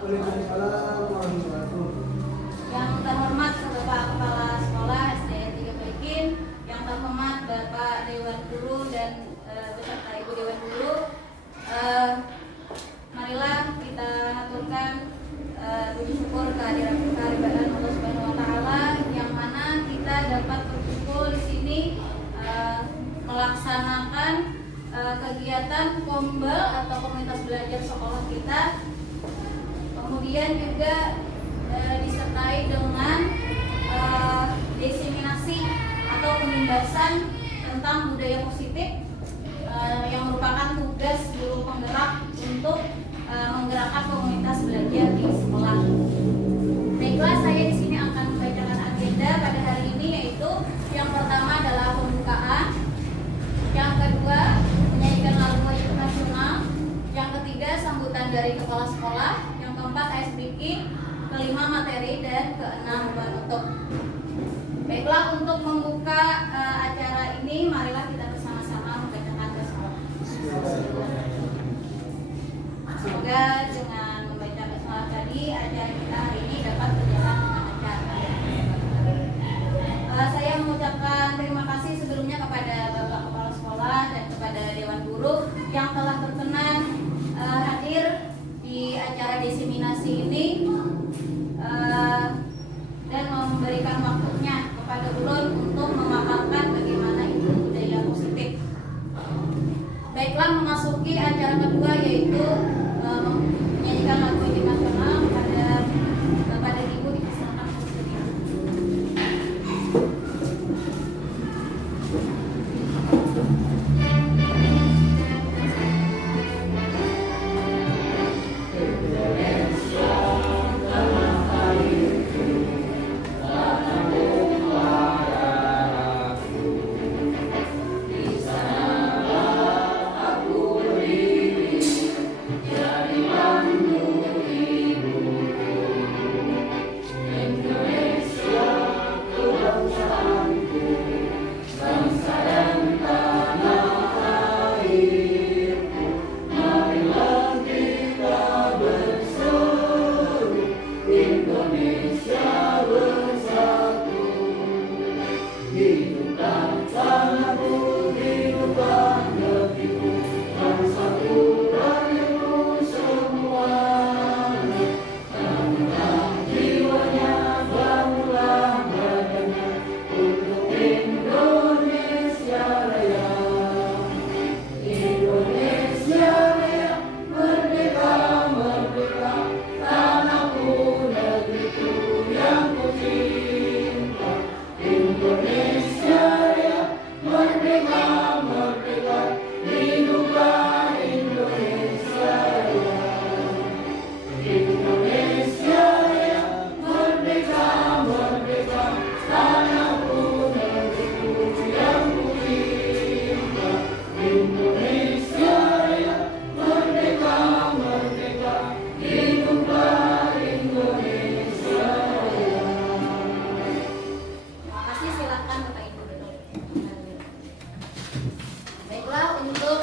Waalaikumsalam warahmatullahi wabarakatuh. Yang terhormat Bapak Kepala Sekolah SDN 3 Belikin, yang terhormat Bapak Dewan Guru dan beserta Ibu Dewan Guru, marilah kita aturkan puji syukur kehadiran Allah Subhanahu wa taala yang mana kita dapat berkumpul di sini melaksanakan kegiatan kombel atau komunitas belajar sekolah kita. Kemudian juga disertai dengan diseminasi atau penindasan tentang budaya positif yang merupakan tugas guru penggerak untuk menggerakkan komunitas belajar di sekolah. Baiklah, saya di sini akan membacakan agenda pada hari ini, yaitu yang pertama adalah pembukaan, yang kedua menyanyikan lagu wajib nasional, yang ketiga sambutan dari kepala sekolah, yang keempat ice breaking, kelima materi, dan keenam penutup. Baiklah, untuk membuka acara ini, marilah kita bersama-sama membacakan basmalah. Semoga dengan membaca basmalah tadi, acara kita hari ini dapat berjalan dengan lancar. Saya mengucapkan terima kasih sebelumnya kepada Bapak Kepala Sekolah dan kepada Dewan Guru yang telah berkenan hadir di acara diseminasi ini dan memberikan waktunya kepada ulun untuk memaparkan bagaimana itu budaya positif. Baiklah, memasuki acara kedua, yaitu menyanyikan lagu wajib nasional. Kepada Bapak dan Ibu dipersilakan untuk berdiri.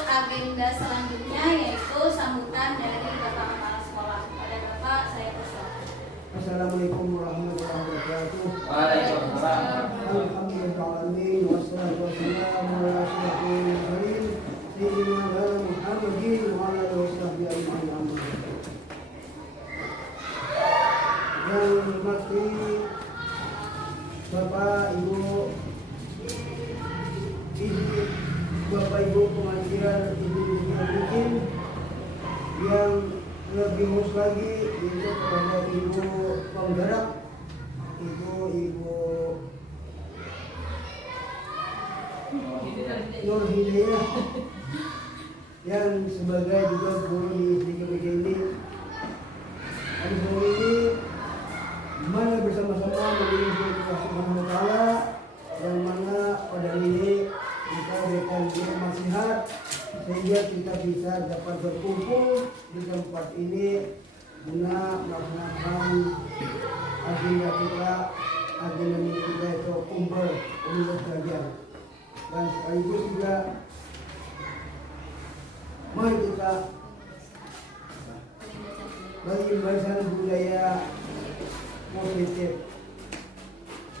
Agenda selanjutnya yaitu sambutan dari Bapak Kepala Sekolah. Pada Bapak saya persilakan. Assalamualaikum warahmatullahi wabarakatuh. Waalaikumsalam. Alhamdulillahirrahmanirrahim. Wassalatu wassalamu ala asyrofil mursalin sayyidina Muhammadin wa ala alihi washabbihi ajma'in. Yang hormati Bapak Ibu pengajian Ibu bikin yang lebih khusus lagi itu kepada Ibu penggerak, Ibu Nur Hidayah yang sebagai juga guru di SDKBG ini. Hari ini mana bersama-sama menuju Allah Subhanahu wa taala, yang mana pada ini kita berikan nasihat sehingga kita bisa dapat berkumpul di tempat ini guna melaksanakan agenda kita, agenda kita itu kumpul untuk belajar, dan sekaligus juga mari kita pengimbasan budaya positif.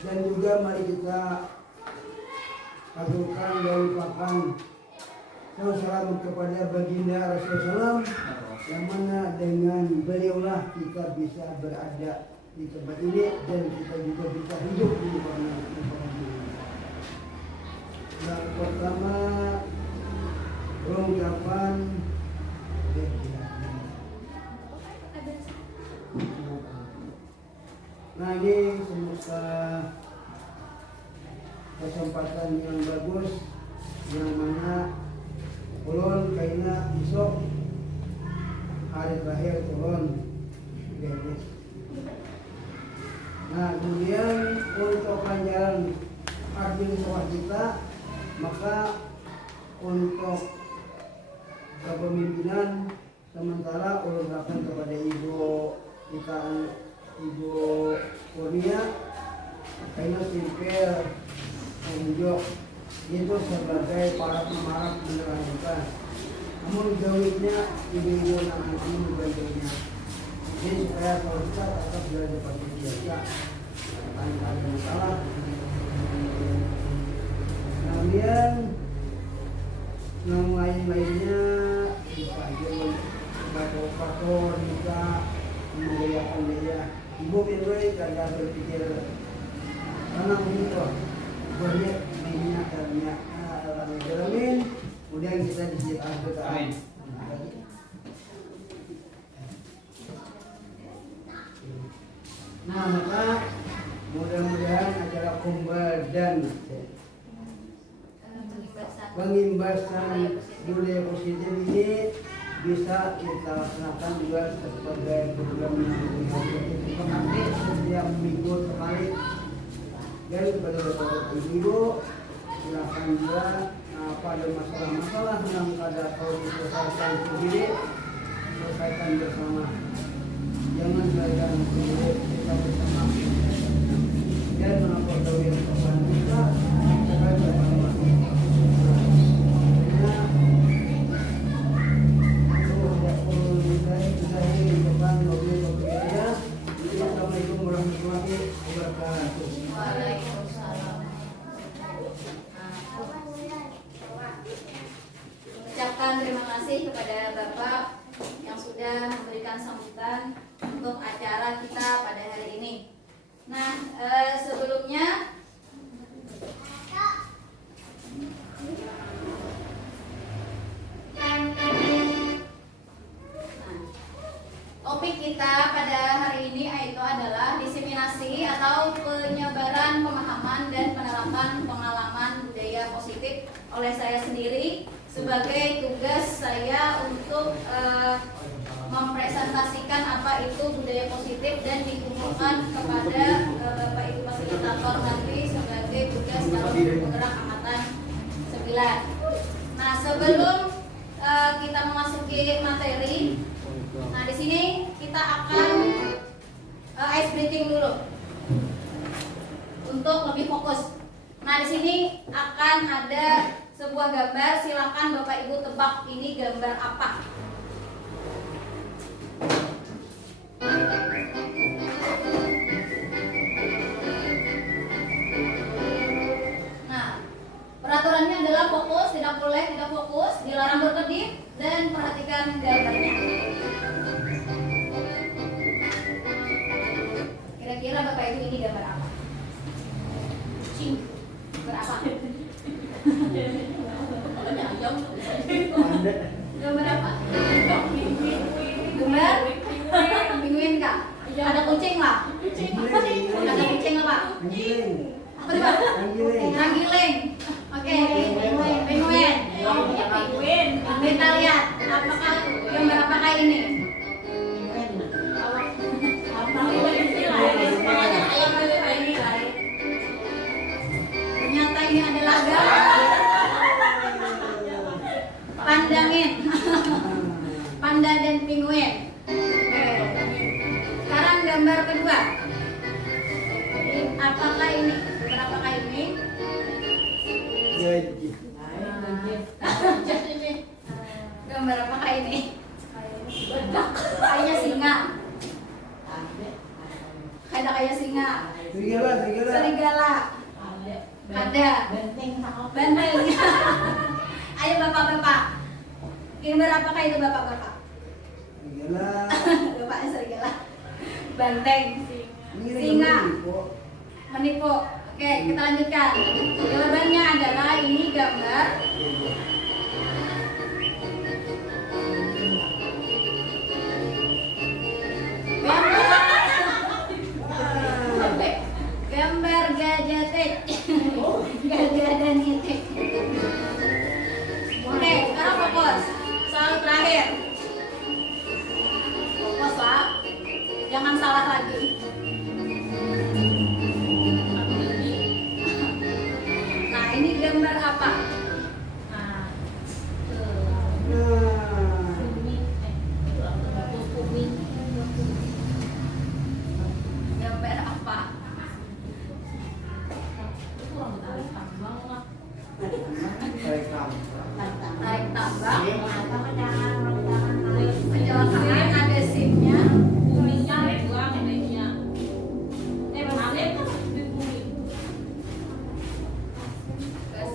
Dan juga mari kita aturkan dan lupakan salam kepada baginda Rasulullah SAW, yang mana dengan beliaulah kita bisa berada di tempat ini dan kita juga bisa hidup di mana ini. Yang pertama, ungkapan nah ini semoga kesempatan yang bagus, yang mana ulun kaina isok hari terakhir ulun garis. Nah kemudian untuk pelajaran administrasi kita, maka untuk kepemimpinan sementara ulun serahkan kepada Ibu kita, Ibu Kurnia, kaina simpel unjuk itu sebagai para pemarah menerangkan. Namun jauhnya ibu-ibu anak-anak ini membantunya. Jadi supaya kalau kita tetap berada pada biasa, tanpa ada masalah. Kemudian yang lain-lainnya bisa aja pato bisa memeriahkan dia. Ibu Pinway kada berpikir karena begitu banyak mainnya karena alamin, kemudian kita disediakan berdoa. Nah maka mudah-mudahan acara kumbal dan pengimbasan budaya positif ini bisa kita laksanakan juga sebagai program yang aktif setiap minggu sekali. Dan kepada bapak ibu silakan juga pada masalah-masalah yang ada kalau diselesaikan sendiri, selesaikan bersama. Jangan selesaikan sendiri, kita bersama. Dan melapor dari pesan kita supaya bersama. Assalamualaikum warahmatullahi wabarakatuh. Waalaikumsalam. Ucapkan terima kasih kepada Bapak yang sudah memberikan sambutan untuk acara kita pada hari ini. Nah, sebelumnya topik kita pada hari ini yaitu adalah diseminasi atau penyebaran pemahaman dan penerapan pengalaman budaya positif oleh saya sendiri sebagai tugas saya untuk mempresentasikan apa itu budaya positif dan dikumpulkan kepada Bapak Ibu fasilitator nanti sebagai tugas dalam penggerak angkatan 9. Nah, sebelum kita memasuki materi, nah di sini kita akan ice breathing dulu untuk lebih fokus. Nah di sini akan ada sebuah gambar, silakan Bapak Ibu tebak ini gambar apa. Nah peraturannya adalah fokus, tidak boleh tidak fokus, dilarang berkedip dan perhatikan gambarnya. Kira-kira Bapak Ibu ini gambar apa? Gambar apa? Gambar apa? Gambar penguin kah? Ada kucing lah. Ada kucing lah Pak. Apa sih Pak? Anggiling. Oke, penguin. Penguin. Kita lihat apakah gambar apakah ini? Ternyata ini adalah gambar pandangin. Panda dan penguin. Sekarang gambar kedua. Apakah ini? Berapakah ini? Gambar apakah ini? Kayaknya singa. singa, Serigala, serigala. serigala, ada, banteng. Ayo bapak-bapak, gambar apakah itu bapak-bapak? Serigala. Bapaknya serigala, banteng, Ini singa, menipu. menipu. Oke, kita lanjutkan. Jawabannya adalah ini gambar gambar gajah tek. Gajah dan itik. Oke, sekarang fokus. Soal terakhir. Fokus lah. Jangan salah lagi. Nah, ini gambar apa? Nah. Gambar apa? Tarik tambang. Tarik tambang. Penjelasannya ada SIM-nya.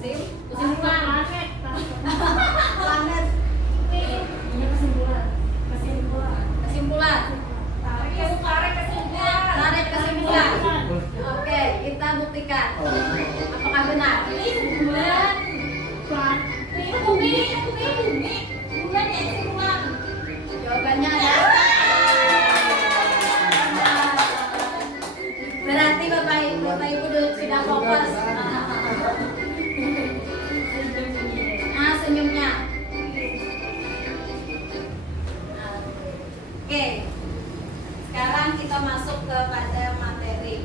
SIM. Planet. Kesimpulan. Tarik kesimpulan. Oke, kita buktikan. Apakah benar? Jawabannya adalah berarti Bapak Ibu sudah fokus. Nah, senyumnya. Oke. Sekarang kita masuk kepada materi.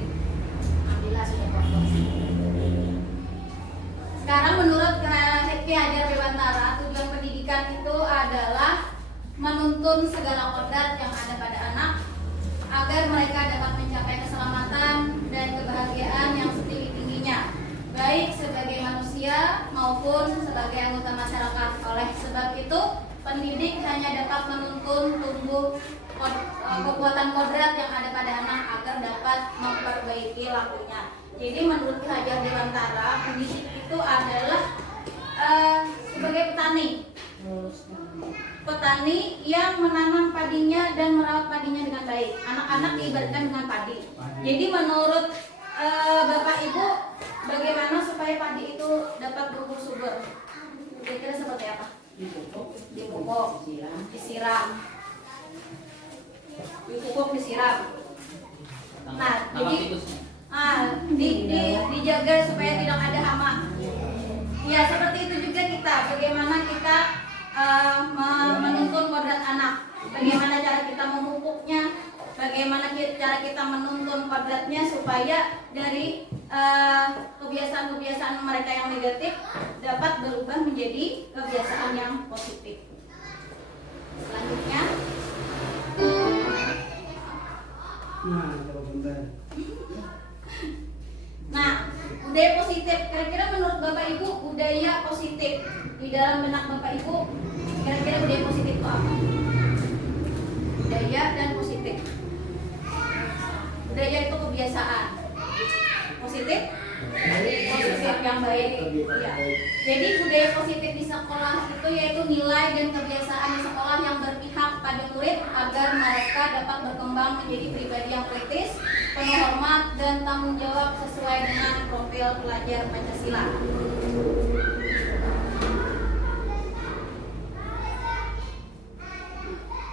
Alhamdulillah sudah fokus. Sekarang menurut Ki Hajar Dewantara, tujuan pendidikan itu adalah menuntun segala kodrat yang ada pada anak agar mereka dapat mencapai keselamatan dan kebahagiaan yang setinggi-tingginya, baik sebagai manusia maupun sebagai anggota masyarakat. Oleh sebab itu, pendidik hanya dapat menuntun tumbuh kekuatan kodrat yang ada pada anak agar dapat memperbaiki lakunya. Jadi menurut Ki Hajar Dewantara, pendidik itu adalah sebagai petani yang menanam padinya dan merawat padinya dengan baik. Anak-anak diibaratkan dengan padi. Jadi menurut Bapak Ibu, bagaimana supaya padi itu dapat tumbuh subur? Kira-kira seperti apa? Dipupuk, disiram. Dipupuk, disiram. Nah, jadi dijaga supaya tidak ada hama. Ya, seperti itu juga kita. Bagaimana kita menuntun kodrat anak, bagaimana cara kita memupuknya, bagaimana cara kita menuntun kodratnya supaya dari kebiasaan-kebiasaan mereka yang negatif dapat berubah menjadi kebiasaan yang positif. Selanjutnya, Nah, coba bentar. nah, budaya positif. Kira-kira menurut Bapak Ibu, budaya positif di dalam benak Bapak Ibu, kira-kira budaya positif itu apa? Budaya dan positif. Budaya itu kebiasaan. Positif? Positif yang baik. Ya. Jadi budaya positif di sekolah itu yaitu nilai dan kebiasaan di sekolah yang berpihak pada murid agar mereka dapat berkembang menjadi pribadi yang kritis, penuh hormat dan tanggung jawab sesuai dengan profil pelajar Pancasila.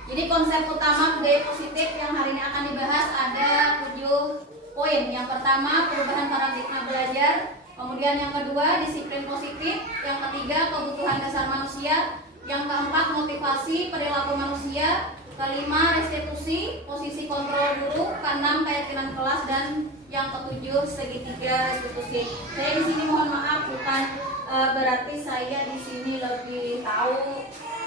Jadi konsep utama budaya positif yang hari ini akan dibahas ada 7 poin. Yang pertama, perubahan paradigma belajar. Kemudian yang kedua, disiplin positif. Yang ketiga, kebutuhan dasar manusia. Yang keempat, motivasi perilaku manusia. Kelima, restitusi, posisi kontrol guru. Keenam, keyakinan kelas. Dan yang ketujuh, segitiga restitusi. Saya di sini mohon maaf, bukan berarti saya di sini lebih tahu,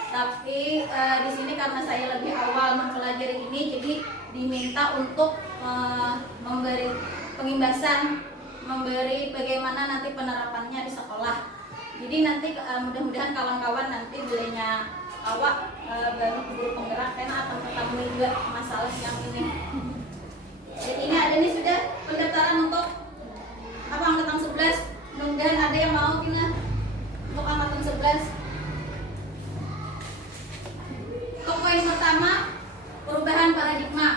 tapi di sini karena saya lebih awal mempelajari ini, jadi diminta untuk memberi pengimbasan, memberi bagaimana nanti penerapannya di sekolah. Jadi nanti mudah-mudahan kawan-kawan nanti bolehnya awak baru guru penggerak karena akan ketemu juga masalah yang ini. Jadi ini ada nih sudah. pendaftaran untuk apa angkatan 11. Mudah-mudahan ada yang mau kina untuk angkatan 11. Untuk poin pertama, perubahan paradigma.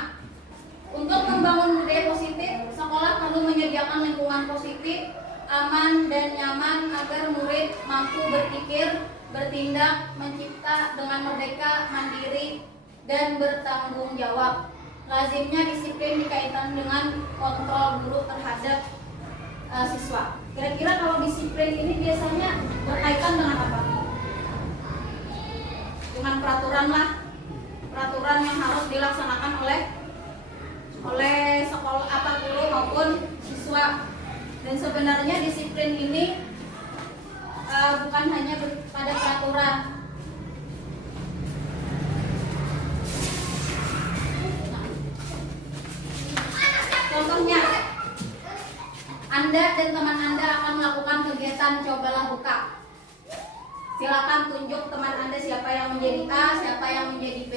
Untuk membangun budaya positif, sekolah perlu menyediakan lingkungan positif, aman dan nyaman agar murid mampu berpikir, bertindak, mencipta dengan merdeka, mandiri, dan bertanggung jawab. Lazimnya disiplin dikaitkan dengan kontrol guru terhadap siswa. Kira-kira kalau disiplin ini biasanya berkaitan dengan apa? Dengan peraturan lah, peraturan yang harus dilaksanakan oleh sekolah apa guru maupun siswa. Dan sebenarnya disiplin ini bukan hanya pada peraturan. Contohnya, Anda dan teman Anda akan melakukan kegiatan cobalah buka. Silakan tunjuk teman Anda siapa yang menjadi A, siapa yang menjadi B.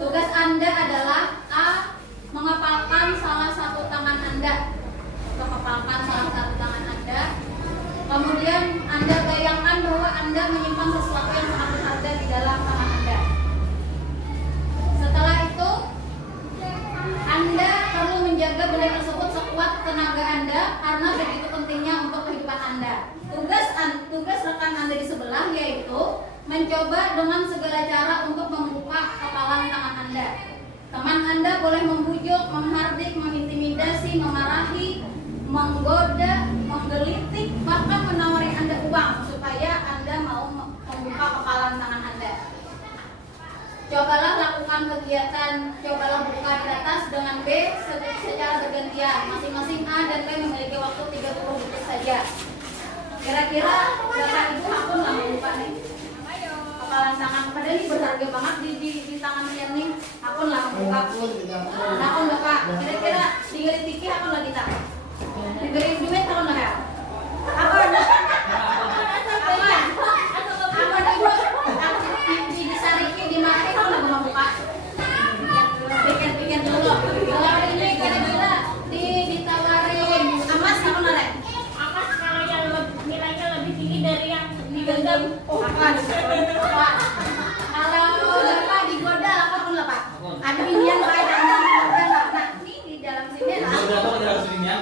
Tugas Anda adalah A, mengepalkan salah satu tangan Anda. Mengepalkan salah satu tangan Anda. Kemudian Anda bayangkan bahwa Anda menyimpan sesuatu yang sangat berharga di dalam tangan Anda. Setelah itu, Anda perlu menjaga benda tersebut sekuat tenaga Anda karena begitu pentingnya untuk kehidupan Anda. Tugas rekan Anda di sebelah yaitu mencoba dengan segala cara untuk membuka kepalan tangan Anda. Teman Anda boleh membujuk, menghardik, mengintimidasi, memarahi, menggoda, menggelitik, bahkan menawari Anda uang supaya Anda mau membuka kepalan tangan Anda. Cobalah lakukan kegiatan cobalah buka di atas dengan B secara bergantian. Masing-masing A dan B memiliki waktu 30 detik saja. Kira-kira Bapak Ibu hakun lah membuka nih kepalan tangan. Padahal ini berharga banget di tangan kalian nih. Hakun lah membuka. Hakun Bapak. Kira-kira digelitiki hakun lah kita. Diberi duit hakun lah ya. Hakun. Disariki, dimarahi hakun lah membuka. Pikir-pikir dulu. Kalau ini kira-kira ditawarin emas hakun lah. Dari yang digenggam Akan. Kalau Bapak digoda apa pun lah Pak. Ada inian Pak, ada digoda lah. Nah ini di dalam sini lah. Digoda tuh di dalam sininya.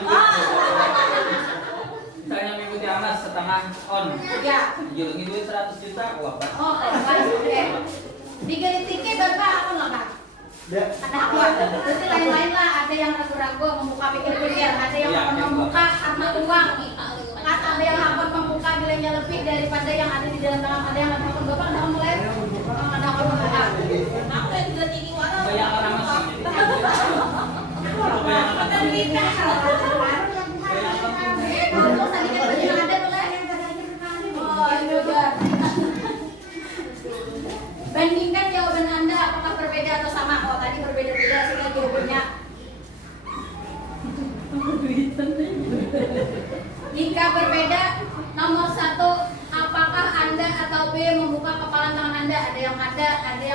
Misalnya mengikuti amas setengah on. Ya. Dijulengi duit 100 juta, wah Pak. Oh, oke. Digelitiki Bapak apa lah Pak? Ya. Ada apa? Berarti lain-lain lah. Ada yang ragu-ragu membuka pikir-pikir. Ada yang membuka karena uang. Ada yang akan membuka nilainya lebih daripada yang ada di dalam tangan. Ada yang akan Bapak ada mulai. Ada akan membuka. aku yang juga tinggi warna Banyak orang masih. Terus tadinya baju yang ada mulai. Oh, itu udah. Bandingkan jawaban Anda apakah berbeda atau sama. Oh, tadi berbeda-beda sehingga jawabannya. Jika berbeda, nomor 1, apakah Anda atau B membuka kepalan tangan Anda? Ada yang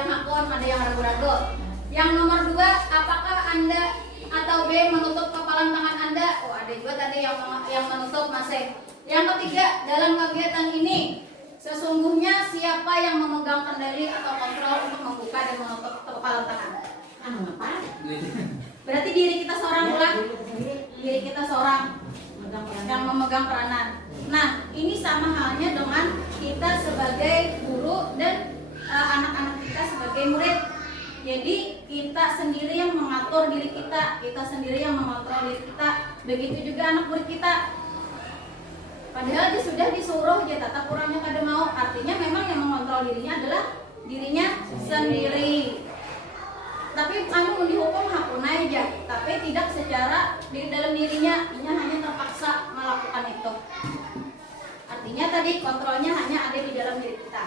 hakun, ada yang ragu-ragu. Yang nomor 2, apakah Anda atau B menutup kepalan tangan Anda? Oh, ada juga tadi yang menutup masih. Yang ketiga, dalam kegiatan ini sesungguhnya siapa yang memegang kendali atau kontrol untuk membuka dan menutup kepalan tangan? Berarti diri kita seorang pula. Diri kita seorang yang memegang peranan. Nah, ini sama halnya dengan kita sebagai guru dan anak-anak kita sebagai murid. Jadi kita sendiri yang mengatur diri kita sendiri yang mengontrol diri kita. Begitu juga anak murid kita. Padahal dia sudah disuruh aja tata kurangnya kada mau. Artinya memang yang mengontrol dirinya adalah dirinya sendiri. Tapi kamu dihukum hakun aja, tapi tidak secara di dalam dirinya, dia hanya terpaksa melakukan itu. Artinya tadi kontrolnya hanya ada di dalam diri kita.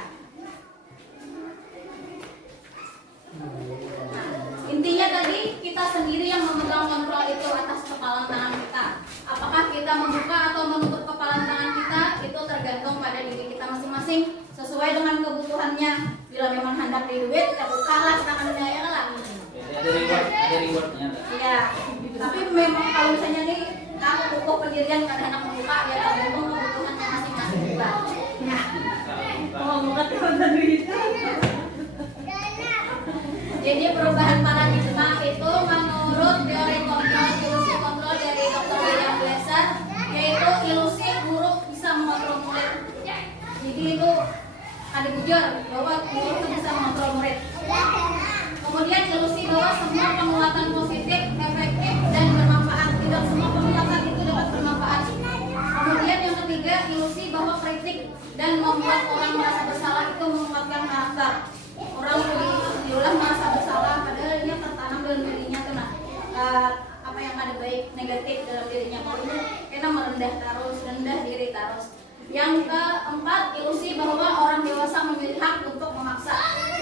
Nah, intinya tadi kita sendiri yang memegang kontrol itu atas kepalan tangan kita. Apakah kita membuka atau menutup kepalan tangan kita itu tergantung pada diri kita masing-masing sesuai dengan kebutuhannya. Bila memang hendak di duit, ya bukalah tangannya ya lah. Ada rewardnya. Iya. Tapi memang kalau misalnya nih kamu buku pendirian nggak ada anak membuka ya tergantung kebutuhannya masing-masing juga. Nah, Oh, muka teman duit. jadi perubahan paradigma itu menurut teori kontrol ilusi kontrol dari Dr. William Glasser, yaitu ilusi guru bisa mengontrol murid. Jadi itu ada bujur bahwa guru itu bisa mengontrol murid. Kemudian ilusi bahwa semua penguatan positif, efektif dan bermanfaat. Tidak semua penguatan itu dapat bermanfaat. Kemudian yang ketiga, ilusi bahwa kritik dan membuat orang merasa bersalah itu menguatkan karakter. Orang diulang merasa bersalah padahal dia tertanam dalam dirinya tuh apa yang ada baik negatif dalam dirinya. Kalau itu kita merendah diri terus. Yang keempat, ilusi bahwa orang dewasa memiliki hak untuk memaksa.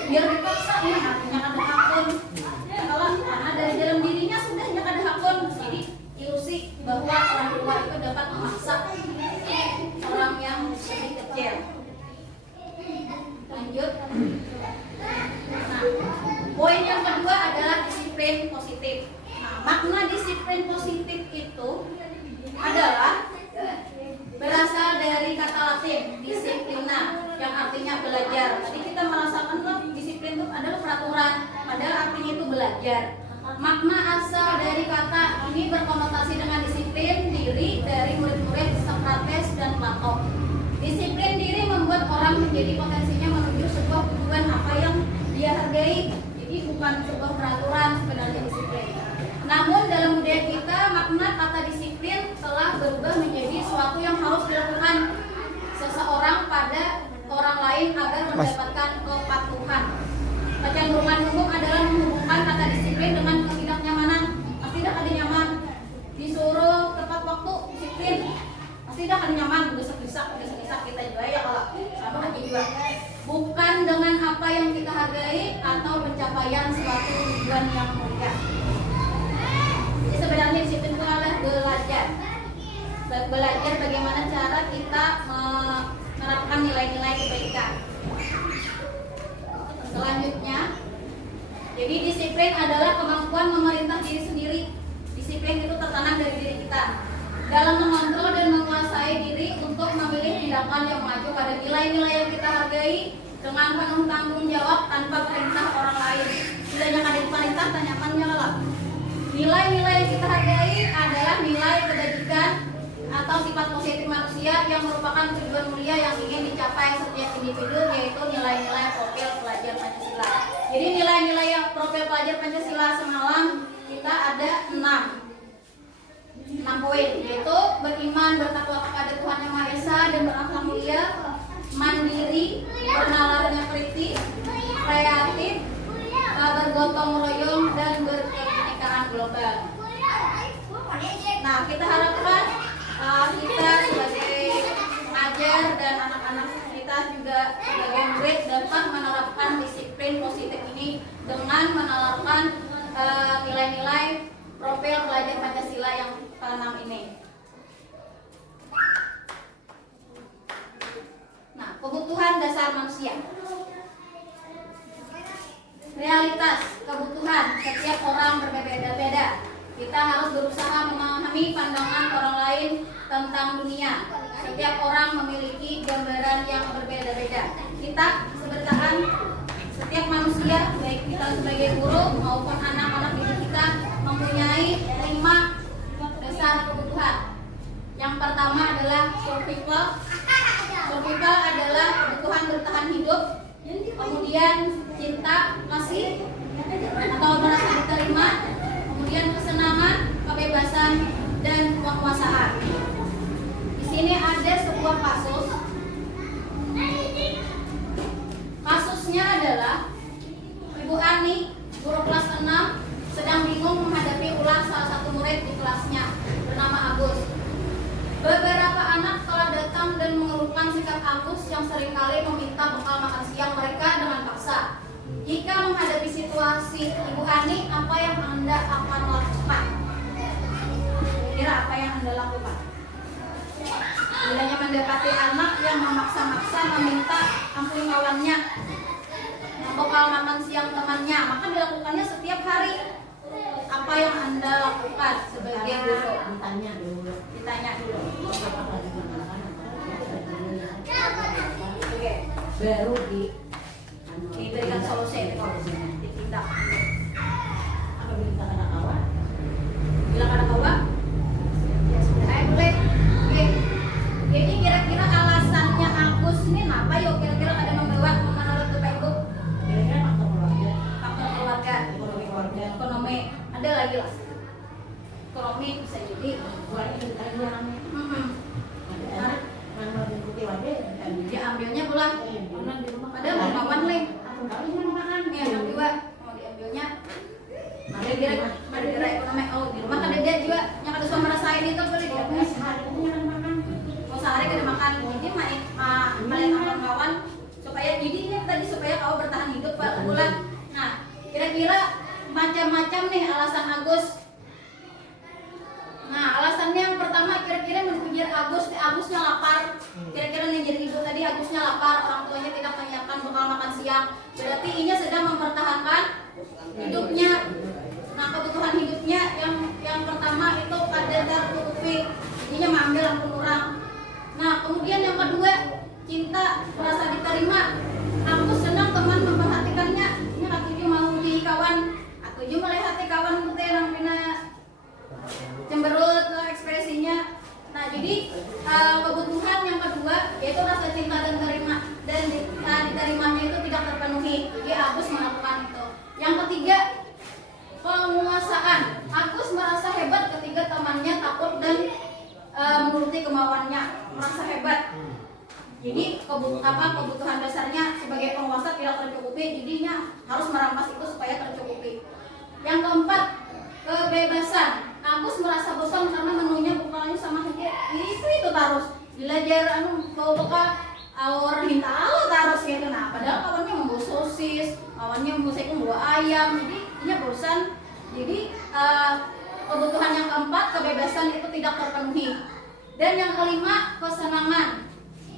Biar dipaksa ya artinya ada hakun. Kalau karena dari dalam dirinya sudahnya ada hakun. Jadi ilusi bahwa orang tua itu dapat memaksa orang yang lebih kecil. Lanjut. Nah, poin yang kedua adalah disiplin positif. Nah, makna disiplin positif itu adalah berasal dari kata Latin disiplina yang artinya belajar. Tadi kita merasakan loh disiplin itu adalah peraturan, padahal artinya itu belajar. Makna asal dari kata ini berkonotasi dengan disiplin diri dari murid-murid Socrates dan Plato. Disiplin diri membuat orang menjadi potensinya menuju sebuah tujuan apa yang dia hargai. Jadi bukan sebuah peraturan sebenarnya disiplin. Namun dalam budaya kita makna kata disiplin telah berubah menjadi sesuatu yang harus dilakukan seseorang pada orang lain agar mendapatkan kepatuhan. Kecenderungan umum adalah menghubungkan kata disiplin dengan ketidaknyamanan. Pasti tidak ada nyaman. Disuruh tepat waktu disiplin. Pasti tidak ada nyaman. Desak-desak kita juga ya kalau sama aja juga. Bukan dengan apa yang kita hargai atau pencapaian suatu tujuan yang mulia. Jadi sebenarnya disiplin itu adalah belajar. Belajar bagaimana cara kita menerapkan nilai-nilai kebaikan. Selanjutnya, jadi disiplin adalah kemampuan memerintah diri sendiri. Disiplin itu tertanam dari diri kita dalam mengontrol dan menguasai diri untuk memilih tindakan yang maju pada nilai-nilai yang kita hargai dengan penuh tanggung jawab tanpa perintah orang lain. Tidaknya ada perintah, tanyamannya lah. Nilai-nilai yang kita hargai adalah nilai kebajikan atau sifat positif manusia yang merupakan tujuan mulia yang ingin dicapai setiap individu, yaitu nilai-nilai profil pelajar Pancasila. Jadi nilai-nilai yang profil pelajar Pancasila semalam kita ada 6 poin, yaitu beriman, bertakwa kepada Tuhan Yang Maha Esa dan berakhlak mulia, mandiri, bernalarnya kritis, kreatif, bergotong royong dan berkebinekaan global. Nah, kita harapkan kita sebagai pengajar dan anak-anak kita juga sebagai murid dapat menerapkan disiplin positif ini dengan menerapkan nilai-nilai profil pelajar Pancasila yang ke-6 ini. Nah, kebutuhan dasar manusia. Realitas kebutuhan setiap orang berbeda-beda. Kita harus berusaha memahami pandangan orang lain tentang dunia. Setiap orang memiliki gambaran yang berbeda-beda. Kita sebertaan setiap manusia, baik kita sebagai guru maupun anak-anak didik kita, mempunyai 5 dasar kebutuhan. Yang pertama adalah survival. Survival adalah kebutuhan bertahan hidup. Kemudian cinta, kasih atau merasa diterima. Kemudian kesenangan, kebebasan, dan penguasaan. Di sini ada sebuah kasus. Kasusnya adalah Ibu Ani, guru kelas 6, sedang bingung menghadapi ulah salah satu murid di kelasnya bernama Agus. Beberapa anak telah datang dan mengeluhkan sikap Agus yang seringkali meminta bekal makan siang mereka dengan paksa. Jika menghadapi situasi Ibu Ani, apa yang Anda akan lakukan? Kira apa yang Anda lakukan? Bilanya mendapati anak yang memaksa-maksa meminta ampun kawannya, bekal makan siang temannya, maka dilakukannya setiap hari. apa yang Anda lakukan sebagai guru? Ditanya dulu. Ditanya dulu. Apakah digunakan Oke. baru Diberikan solusi, ditindak. apa bisa kena kawan? Bilang ada kawa? Ya sudah, boleh. Oke. Jadi kira-kira alasannya Agus ini kenapa yuk kira-kira ada membawa menurut Bapak Ibu? Kira-kira faktor keluarga, Faktor keluarga, ekonomi keluarga, ekonomi, ada lagi lah. Ekonomi bisa jadi. keluarga yang tadi orangnya ada anak yang mau mengikuti wajah Dia ambilnya pulang. pulang di rumah Padahal mau kawan nih. kali mana makan Nih anak dua mau diambilnya. Ada ekonomi. Oh di rumah kan ada dia juga yang ada suami merasain itu boleh diambil. sehari itu jangan makan Mau sehari kada makan. Jadi melihat kawan-kawan supaya jadi ini tadi supaya kau bertahan hidup Pak bulan. Nah kira-kira macam-macam nih alasan Agus. Nah alasannya yang pertama kira-kira mengejar Agusnya lapar. Kira-kira yang jadi ibu tadi Agusnya lapar, orang tuanya tidak menyiapkan bekal makan siang. Berarti inya sedang mempertahankan hidupnya. Nah kebutuhan hidupnya yang pertama itu ada tercukupi. Inya mengambil ampun orang. Nah kemudian yang kedua cinta merasa diterima. Agus senang teman memperhatikannya. Ini aku mau jadi kawan. Aku juga melihat kawan kita yang pina cemberut ekspresinya. Nah jadi kebutuhan yang kedua yaitu rasa cinta dan terima dan diterimanya itu tidak terpenuhi. Jadi Agus melakukan itu. Yang ketiga penguasaan. Agus merasa hebat ketika temannya takut dan menuruti kemauannya, merasa hebat. Jadi kebutuhan dasarnya sebagai penguasa tidak tercukupi, jadinya harus merampas itu supaya tercukupi. Yang keempat kebebasan. Agus merasa bosan karena menunya bukannya sama dia itu terus belajar bawa bekal orang minta Allah terus gitu. Nah padahal kawannya membawa sosis, kawannya membawa ayam, jadi dia bosan. Jadi kebutuhan yang keempat kebebasan itu tidak terpenuhi. Dan yang kelima kesenangan.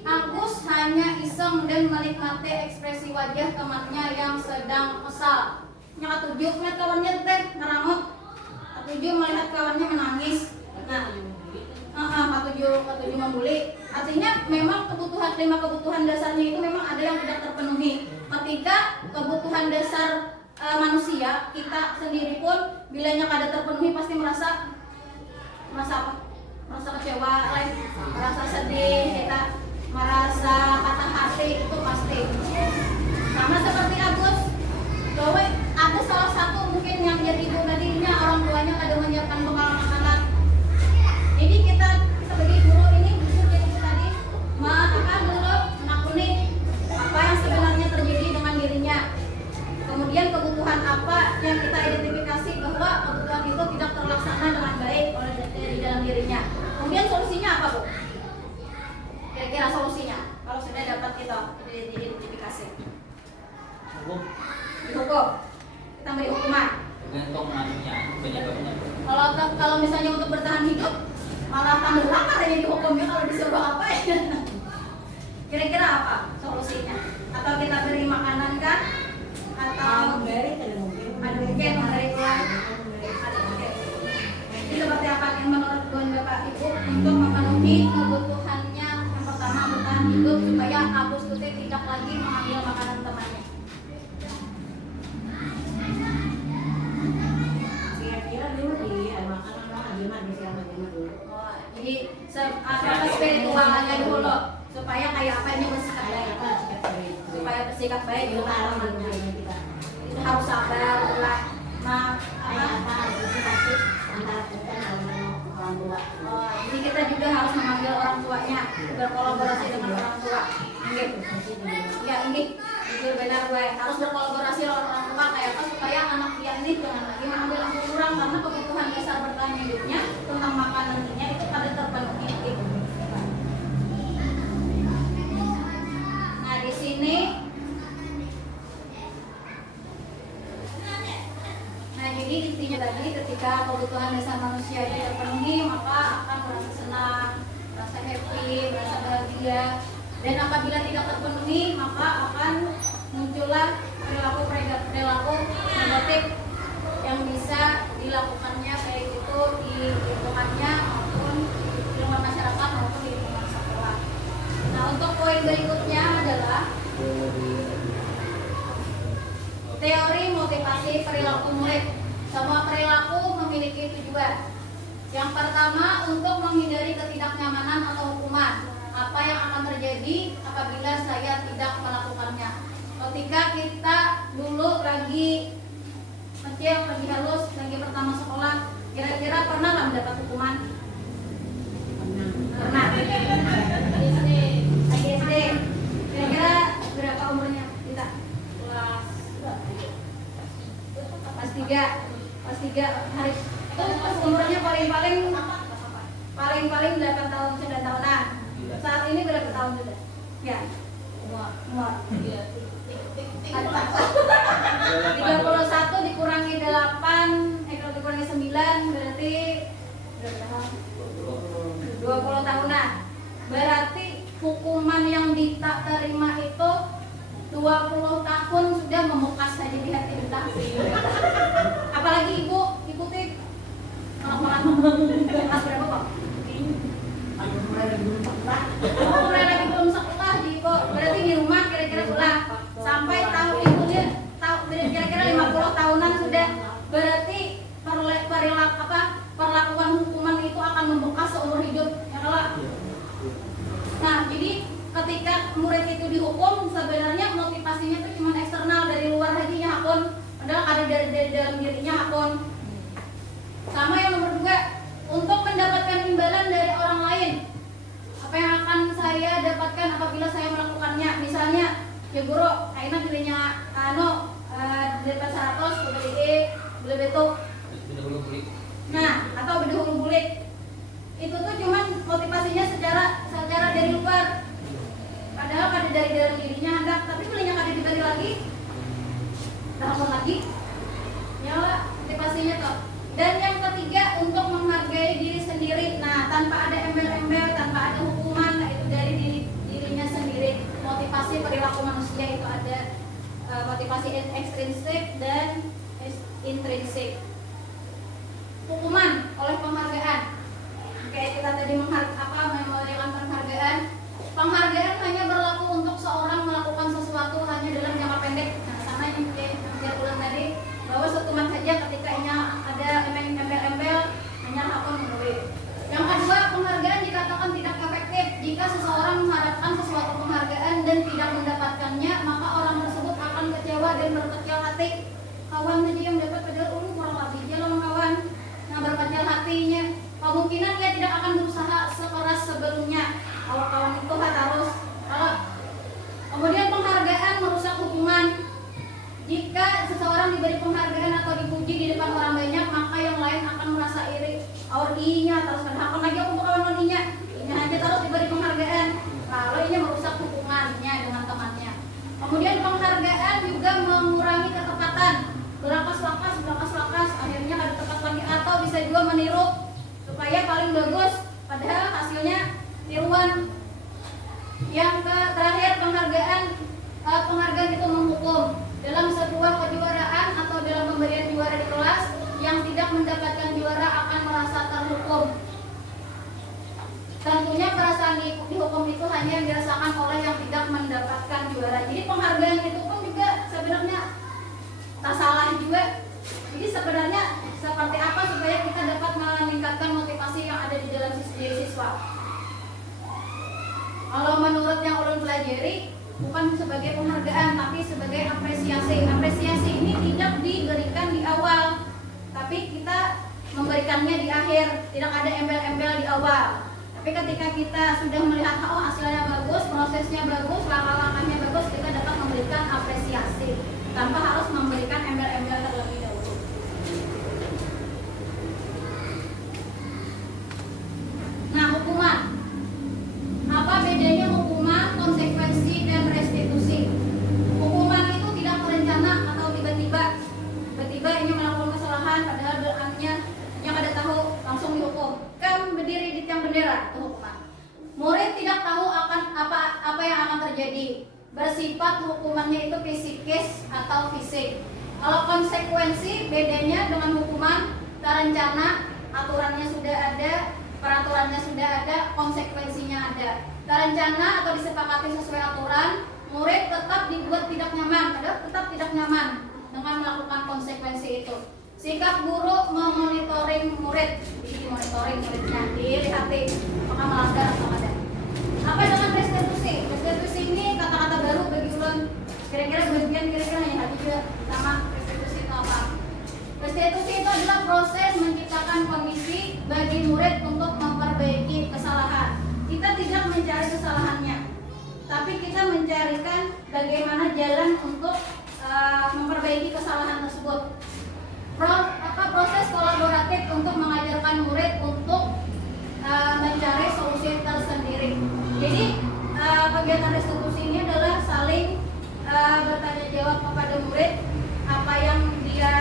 Agus hanya iseng dan menikmati ekspresi wajah temannya yang sedang kesal. Yang ketujuh melihat kawannya teh ngeramut. Ketujuh melihat kawannya menangis. Nah, ketujuh membuli. Artinya memang lima kebutuhan dasarnya itu memang ada yang tidak terpenuhi. Ketika kebutuhan dasar manusia kita sendiri pun bilanya kada terpenuhi pasti merasa apa? Merasa kecewa, merasa sedih, kita merasa patah hati itu pasti. Sama seperti Agus, bahwa ada salah satu mungkin yang jadi ibu tadinya orang tuanya kada menyiapkan bekal makanan. Jadi kita sebagai guru ini justru jadi ibu tadi dulu menakuni apa yang sebenarnya terjadi dengan dirinya. Kemudian kebutuhan apa yang kita identifikasi bahwa kebutuhan itu tidak terlaksana dengan baik oleh di dalam dirinya. Kemudian solusinya apa, Bu? Kira-kira solusinya kalau sudah dapat kita identifikasi. Dihukum. Kita beri hukuman. Gantung anunya, penyebabnya. Kalau misalnya untuk bertahan hidup malah tambah lama ada yang dihukumnya kalau disuruh apa ya? Kira-kira apa solusinya? Atau kita beri makanan kan? Atau memberi tidak mungkin memberi uang? Jadi seperti apa yang menurut Bapak Ibu untuk memenuhi kebutuhannya yang pertama bertahan hidup supaya Agus Tuti tidak lagi mengambil makanan temannya. kira-kira dulu di makanan agama dulu Jadi apa spiritualnya dulu supaya kayak apa ini bersikap baik, supaya bersikap baik di rumah temannya. Itu harus sabar, lah. Nah, antara kita dan orang tua. jadi kita juga harus memanggil orang tuanya, berkolaborasi dengan orang tua. Ya ini jujur benar gue harus berkolaborasi dengan orang tua kayak apa supaya anak dia ini jangan lagi mengambil ampun kurang karena kebutuhan dasar bertahan hidupnya tentang makanannya itu ada terpenuhi. Nah di sini, jadi intinya tadi ketika kebutuhan dasar manusia itu terpenuhi maka akan merasa senang, merasa happy, merasa bahagia. Dan apabila tidak terpenuhi maka akan muncullah perilaku negatif yang bisa dilakukannya baik itu di lingkungannya maupun di lingkungan masyarakat maupun di lingkungan sekolah. Nah, untuk poin berikutnya adalah teori motivasi perilaku murid. Semua perilaku memiliki tujuan. Yang pertama, untuk menghindari ketidaknyamanan atau hukuman. Apa yang akan terjadi apabila saya tidak melakukannya? Ketika kita dulu lagi kecil, lagi halus, lagi pertama sekolah, kira-kira pernah nggak mendapat hukuman? Pernah. Lagi SD. Kira-kira berapa umurnya kita? Kelas 3 hari itu umurnya paling-paling 8 tahun, 9 tahunan. Saat ini berapa tahun sudah? Ya. Umur 31 dikurangi 8, kalau dikurangi 9 berarti berapa tahun? 20 tahunan. Berarti hukuman yang diterima itu 20 tahun sudah membekas saja di hati kita. Apalagi ibu tuh kelas berapa kok? Mulai lagi belum sekolah di kok. Berarti di rumah kira-kira pulang sampai tahu ibunya kira-kira 50 tahunan sudah. Berarti perlakuan hukuman itu akan membekas seumur hidup, ya kalau. Nah, jadi ketika murid itu dihukum, sebenarnya motivasinya itu cuma eksternal, dari luar hatinya hakun, padahal ada dari dalam dirinya hakun. Sama yang nomor 2, untuk mendapatkan imbalan dari orang lain. Apa yang akan saya dapatkan apabila saya melakukannya? Misalnya, ya guru, kayaknya dirinya dapat 100, beli betul. Nah, atau berdahulu bulik. Itu tuh cuman motivasinya secara dari luar. Padahal ada dari dalam dirinya hendak, tapi belinya kada diberi lagi, tahun lagi, ya motivasinya tuh. Dan yang ketiga, untuk menghargai diri sendiri. Nah, tanpa ada embel-embel, tanpa ada hukuman, nah itu dari dirinya sendiri. Motivasi perilaku manusia itu ada motivasi ekstrinsik dan intrinsik. Hukuman oleh penghargaan. Kayak kita tadi memberikan penghargaan. Penghargaan hanya berlaku untuk seorang melakukan sesuatu hanya dalam jangka pendek. Nah, sama yang dia ulang tadi, bahwa setuman saja ketika ada embel-embel hanya akan menulis. Yang kedua, penghargaan dikatakan tidak efektif jika seseorang mengharapkan sesuatu penghargaan dan tidak mendapatkannya, maka orang tersebut akan kecewa dan berkecil hati. Kawan saja yang dapat padahal kurang lebih jalan kawan. Nah, berkecil hatinya, kemungkinan dia tidak akan berusaha sekeras sebelumnya. Kalau kawan itu harus kemudian penghargaan merusak hubungan. Jika seseorang diberi penghargaan atau dipuji di depan orang banyak, maka yang lain akan merasa iri. Inya terus berhakon lagi untuk kawan inya aja terus diberi penghargaan. Kalau ini merusak hubungannya dengan temannya. Kemudian penghargaan juga mengurangi ketepatan. Belakas, akhirnya ada tepat lagi, atau bisa juga meniru supaya paling bagus, padahal hasilnya tiruan. Yang terakhir, penghargaan itu menghukum. Dalam sebuah kejuaraan atau dalam pemberian juara di kelas, yang tidak mendapatkan juara akan merasa terhukum. Tentunya perasaan dihukum itu hanya yang dirasakan oleh yang tidak mendapatkan juara. Jadi penghargaan itu pun juga sebenarnya tak salah juga. Jadi sebenarnya seperti apa supaya kita dapat meningkatkan motivasi yang ada di dalam diri siswa. Kalau menurut yang ulun pelajari, bukan sebagai penghargaan tapi sebagai apresiasi. Apresiasi ini tidak diberikan di awal, tapi kita memberikannya di akhir. Tidak ada embel-embel di awal. Tapi ketika kita sudah melihat hasilnya bagus, prosesnya bagus, langkah-langkahnya bagus, kita dapat memberikan apresiasi tanpa harus memberikan embel-embel terlebih dahulu. Nah, hukuman. Apa bedanya hukuman, konsekuensi, dan restitusi? Hukuman itu tidak terencana atau tiba-tiba ini melakukan kesalahan, padahal doanya yang ada tahu langsung dihukum. Kan berdiri di tiang bendera itu hukuman. Murid tidak tahu akan apa yang akan terjadi. Bersifat hukumannya itu psikis atau fisik. Kalau konsekuensi bedanya dengan hukuman, Terencana, aturannya sudah ada, peraturannya sudah ada, konsekuensinya ada. Terencana atau disepakati sesuai aturan, murid tetap dibuat tidak nyaman, tetap tidak nyaman dengan melakukan konsekuensi itu. Sikap guru memonitoring murid, dimonitoring muridnya, dilihati apakah melanggar atau tidak. Apa dengan restitusi? Restitusi ini kata-kata baru bagi ulun. Kira-kira bagian kira-kira yang tadi juga sama. Restitusi itu apa? Restitusi itu adalah proses menciptakan kondisi bagi murid untuk memperbaiki kesalahan. Kita tidak mencari kesalahannya, tapi kita mencarikan bagaimana jalan untuk memperbaiki kesalahan tersebut. Proses kolaboratif untuk mengajarkan murid untuk mencari solusi tersendiri. Jadi kegiatan restitusi ini adalah saling bertanya jawab kepada murid apa yang dia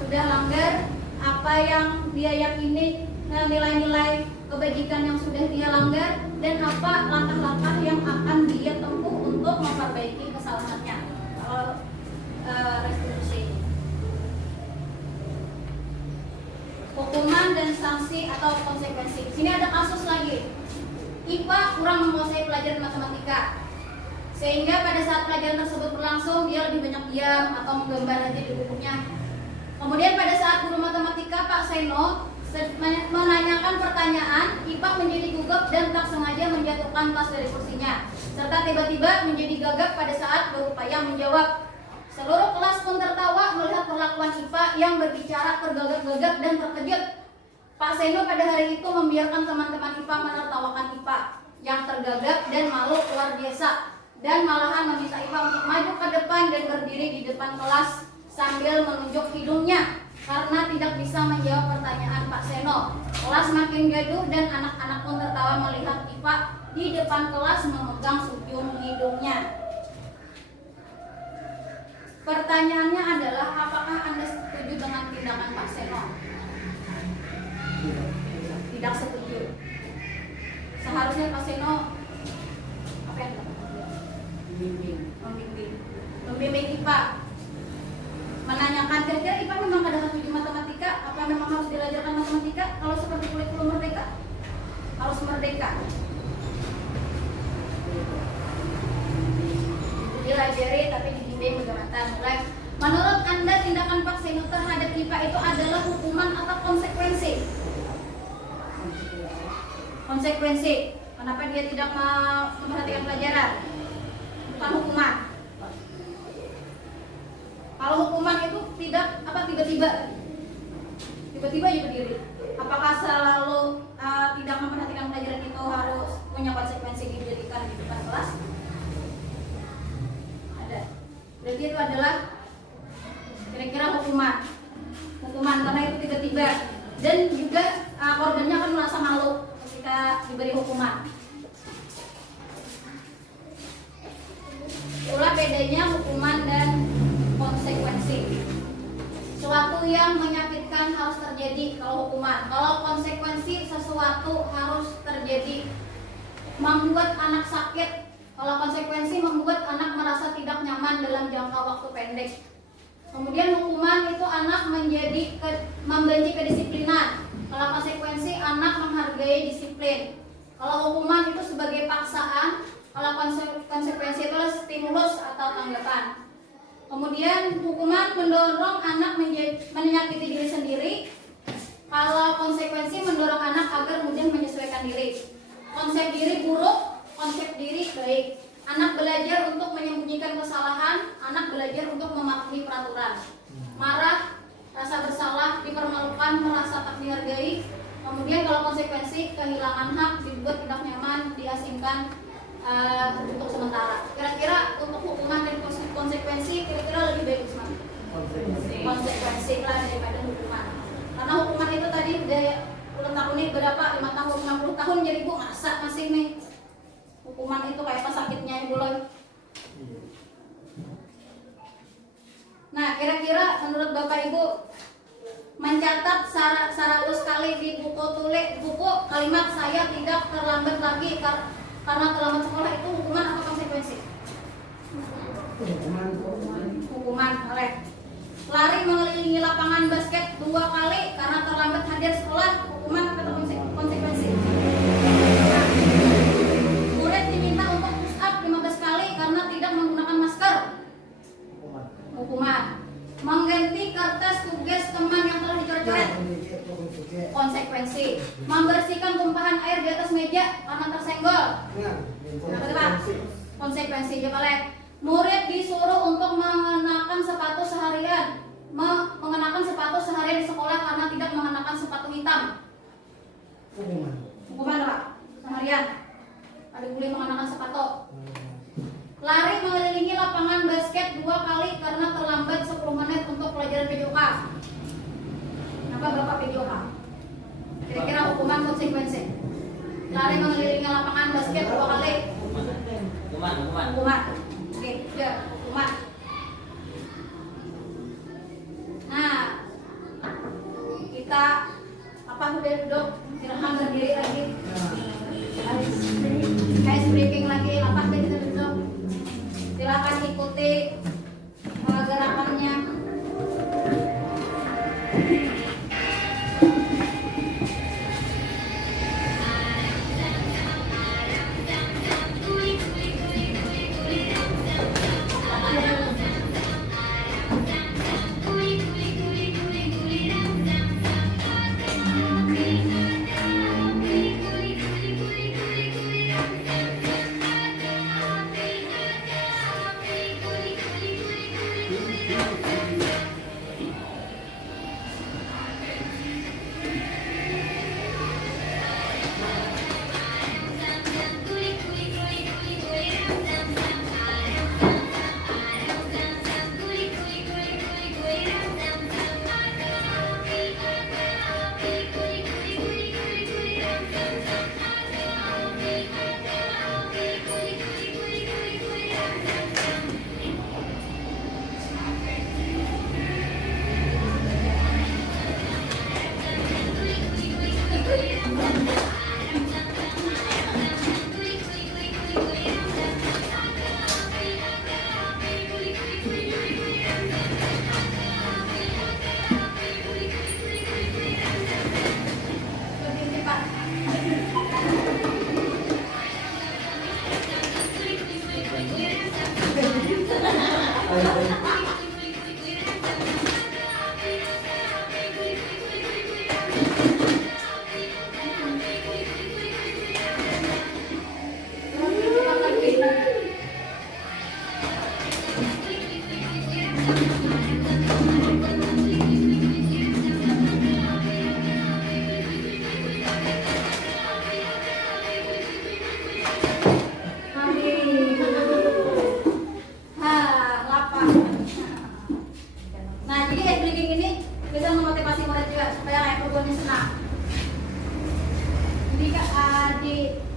sudah langgar, apa yang dia yakini, nilai-nilai kebajikan yang sudah dia langgar, dan apa langkah-langkah yang akan dia tempuh untuk memperbaiki kesalahannya. Restitusi. Hukuman dan sanksi atau konsekuensi. Di sini ada kasus lagi. IPA kurang menguasai pelajaran matematika, sehingga pada saat pelajaran tersebut berlangsung dia lebih banyak diam atau menggambar aja di bukunya. Kemudian pada saat guru matematika Pak Seno menanyakan pertanyaan, IPA menjadi gugup dan tak sengaja menjatuhkan tas dari kursinya, serta tiba-tiba menjadi gagap pada saat berupaya menjawab. Seluruh kelas pun tertawa melihat perlakuan IPA yang berbicara tergagap-gagap dan terkejut. Pak Seno pada hari itu membiarkan teman-teman IPA menertawakan IPA yang tergagap dan malu luar biasa, dan malahan meminta IPA untuk maju ke depan dan berdiri di depan kelas sambil menunjuk hidungnya karena tidak bisa menjawab pertanyaan Pak Seno. Kelas makin gaduh dan anak-anak pun tertawa melihat IPA di depan kelas memegang ujung hidungnya. Pertanyaannya adalah, apakah Anda setuju dengan tindakan Pak Seno? Tidak setuju. Seharusnya Pak Seno apa yang membimbing IPA, menanyakan kira-kira IPA memang ada setuju matematika, apa memang harus diajarkan matematika? Kalau seperti kurikulum merdeka, harus merdeka. Dilajari tapi dibimbing bagaimana mulai. Menurut Anda tindakan Pak Seno terhadap IPA itu adalah hukuman atau konsekuensi? Konsekuensi. Kenapa dia tidak memperhatikan pelajaran? Bukan hukuman. Kalau hukuman itu tidak tiba-tiba aja berdiri. Apakah selalu tidak memperhatikan pelajaran itu harus punya konsekuensi diberikan di depan kelas? Ada. Berarti itu adalah kira-kira hukuman karena itu tiba-tiba, dan juga korbannya akan merasa malu ketika diberi hukuman. Itulah bedanya hukuman dan konsekuensi. Sesuatu yang menyakitkan harus terjadi kalau hukuman. Kalau konsekuensi, sesuatu harus terjadi membuat anak sakit. Kalau konsekuensi membuat anak merasa tidak nyaman dalam jangka waktu pendek. Kemudian hukuman itu anak membenci kedisiplinan. Kalau konsekuensi anak menghargai disiplin. Kalau hukuman itu sebagai paksaan, kalau konsekuensi itu adalah stimulus atau tanggapan. Kemudian hukuman mendorong anak menyakiti diri sendiri. Kalau konsekuensi mendorong anak agar mudah menyesuaikan diri. Konsep diri buruk, konsep diri baik. Anak belajar untuk menyembunyikan kesalahan, anak belajar untuk mematuhi peraturan. Marah, rasa bersalah, dipermalukan, merasa tak dihargai. Kemudian kalau konsekuensi, kehilangan hak, dibuat tidak nyaman, diasingkan untuk sementara. Kira-kira untuk hukuman dan konsekuensi, kira-kira lebih baik Usman? Konsekuensi lah daripada hukuman. Karena hukuman itu tadi udah ulang tahunnya berapa? 5 tahun, 60 tahun, jadi ibu masa masih nih hukuman itu kayak apa sakitnya ibu loh. Nah, kira-kira menurut Bapak Ibu mencatat secara sekali di buku kalimat saya tidak terlambat lagi karena terlambat sekolah itu hukuman atau konsekuensi? Hukuman oleh. Lari mengelilingi lapangan basket 2 kali karena terlambat hadir sekolah, hukuman atau konsekuensi. Nah, murid diminta untuk push up 15 kali karena tidak menggunakan masker, hukuman. Mengganti kertas tugas teman yang telah dicoret-coret, konsekuensi. Membersihkan tumpahan air di atas meja karena tersenggol, konsekuensi. Coba murid disuruh untuk mengenakan sepatu seharian, mengenakan sepatu seharian di sekolah karena tidak mengenakan sepatu hitam, hukuman Pak, seharian. Ada boleh mengenakan sepatu. Lari mengelilingi lapangan basket 2 kali karena terlambat 10 menit untuk pelajaran PJOK. Kenapa Bapak PJOK? Kira-kira hukuman konsekuensi. Lari mengelilingi lapangan basket 2 kali. Hukuman. Oke, udah, hukuman. Nah, kita udah duduk, silahkan berdiri lagi. Ice breaking lagi, lapas deh kita duduk. Silakan ikuti gerakannya.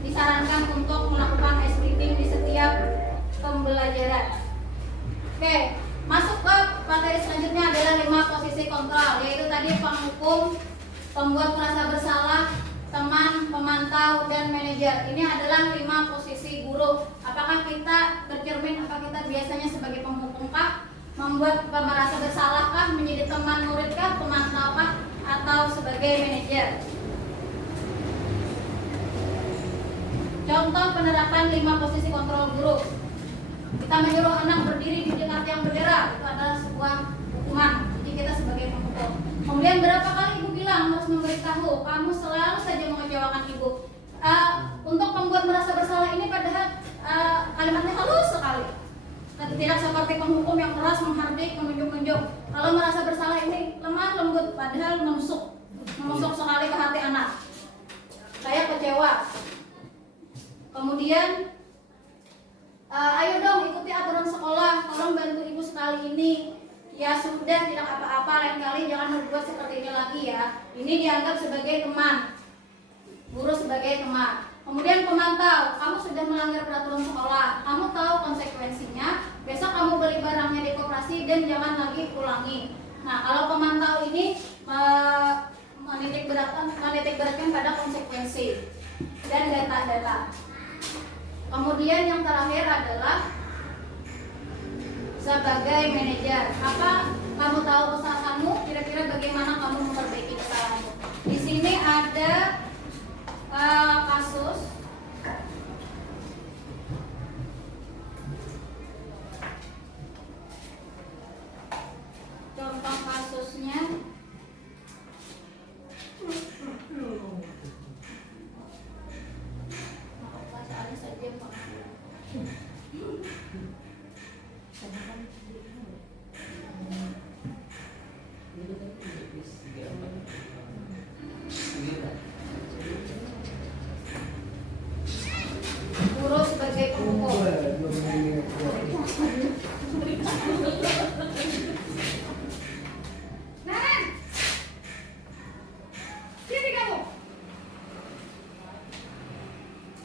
Disarankan untuk melakukan ice breathing di setiap pembelajaran. Oke, masuk ke materi selanjutnya adalah 5 posisi kontrol, yaitu tadi penghukum, pembuat merasa bersalah, teman, pemantau, dan manajer. Ini adalah 5 posisi guru. Apakah kita tercermin, apa kita biasanya sebagai penghukumkah, membuat merasa bersalahkah, menjadi teman muridkah, pemantaukah, atau sebagai manajer? Contoh penerapan 5 posisi kontrol guru. Kita menyuruh anak berdiri di dekat yang bendera, itu adalah sebuah hukuman. Jadi kita sebagai penghukum. Kemudian berapa kali ibu bilang harus memberitahu, kamu selalu saja mengecewakan ibu. Untuk pembuat merasa bersalah ini padahal kalimatnya halus sekali. Tidak seperti penghukum yang keras, menghardik, menunjuk-nunjuk. Kalau merasa bersalah ini lemah lembut, padahal menusuk sekali ke hati anak. Saya kecewa. Kemudian ayo dong ikuti aturan sekolah, tolong bantu ibu sekali ini. Ya sudah, tidak apa-apa, lain kali jangan berbuat seperti ini lagi ya. Ini dianggap sebagai teman, guru sebagai teman. Kemudian pemantau, kamu sudah melanggar peraturan sekolah, kamu tahu konsekuensinya. Besok kamu beli barangnya di koperasi dan jangan lagi ulangi. Nah, kalau pemantau ini menitik beratkan pada konsekuensi dan data-data. Kemudian yang terakhir adalah sebagai manajer. Apa kamu tahu kesalahanmu, kira-kira bagaimana kamu memperbaiki kesalahanmu. Di sini ada kasus. Contoh kasusnya. Soalnya saja Pak. Guru sebagai pemukul. Naren, sini kamu.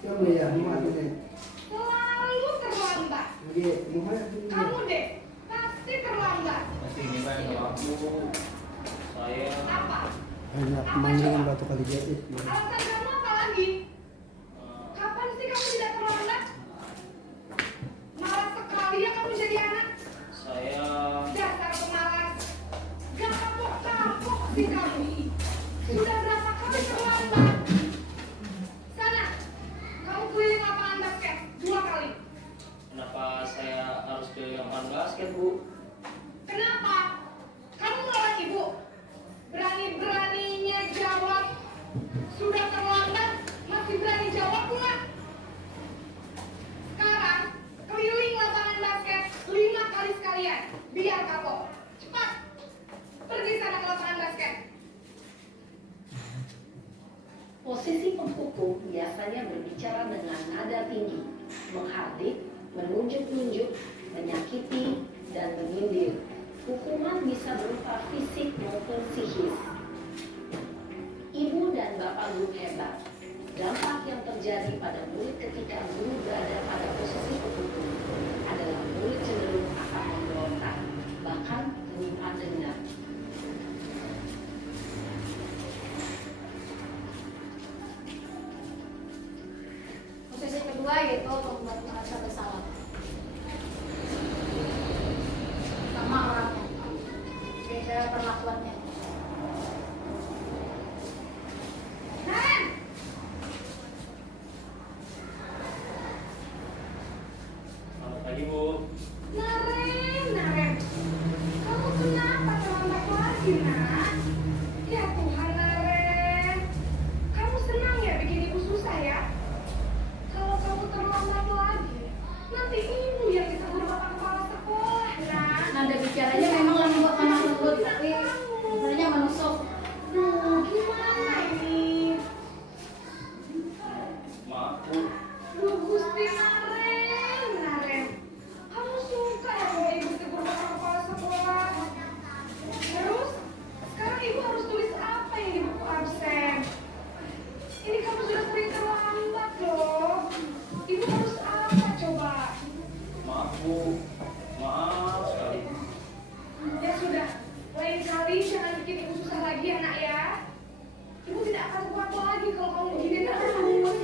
Kamu ya, mau deh. Selalu terlambat. Oke, mau Kamu deh, pasti terlambat. Masih ini kan kalau aku saya Apa? Hanya pemandangan batu kali jadi. Alasan kamu apa lagi? Kapan sih kamu tidak terlambat? Malas sekali ya kamu jadi anak. saya Dasar pemalas. Gak kapok-kapok sih kamu. Sudah berapa kali terlambat? Sana, kamu keliling lapangan basket 2 kali. kenapa saya harus ke lapangan basket, Bu? Kenapa? Kamu melawan ibu. Berani-beraninya jawab. Sudah terlambat, masih berani jawab pula. Sekarang, keliling lapangan basket 5 kali sekalian. Biar kapok. Cepat. Pergi sana ke lapangan basket. Posisi pemukul biasanya berbicara dengan nada tinggi, menghardik, menunjuk-nunjuk, menyakiti, dan menyindir. Hukuman bisa berupa fisik maupun psikis. Ibu dan bapak guru hebat. Dampak yang terjadi pada murid ketika guru berada pada posisi pemukul adalah murid cenderung akan memberontak, bahkan menyimpan dendam. Posisi kedua yaitu membuat merasa bersalah. Sama orangnya, beda perlakuannya. Naren! Selamat pagi, Bu. Naren. Kamu kenapa terlambat lagi, nak? Ya Tuhan, Naren. Kamu senang ya bikin ibu susah ya? Kalau kamu terlambat lagi, nanti ibu yang ditegur bapak kepala sekolah, nak. Nada bicaranya memang lembut sama lembut, tapi sebenarnya menusuk. Duh, gimana ini? Maaf, Bu. Duh, Gusti Naren. Kamu suka ya kalau ibu ditegur bapak kepala sekolah? Terus, sekarang ibu harus tulis apa yang di buku absen? Ini kamu sudah sering terlambat loh. Ibu harus apa coba? Maaf, Bu. Maaf sekali. Ya sudah, lain kali jangan bikin ibu susah lagi ya nak ya. Ibu tidak akan kuat lagi kalau kamu begini terus.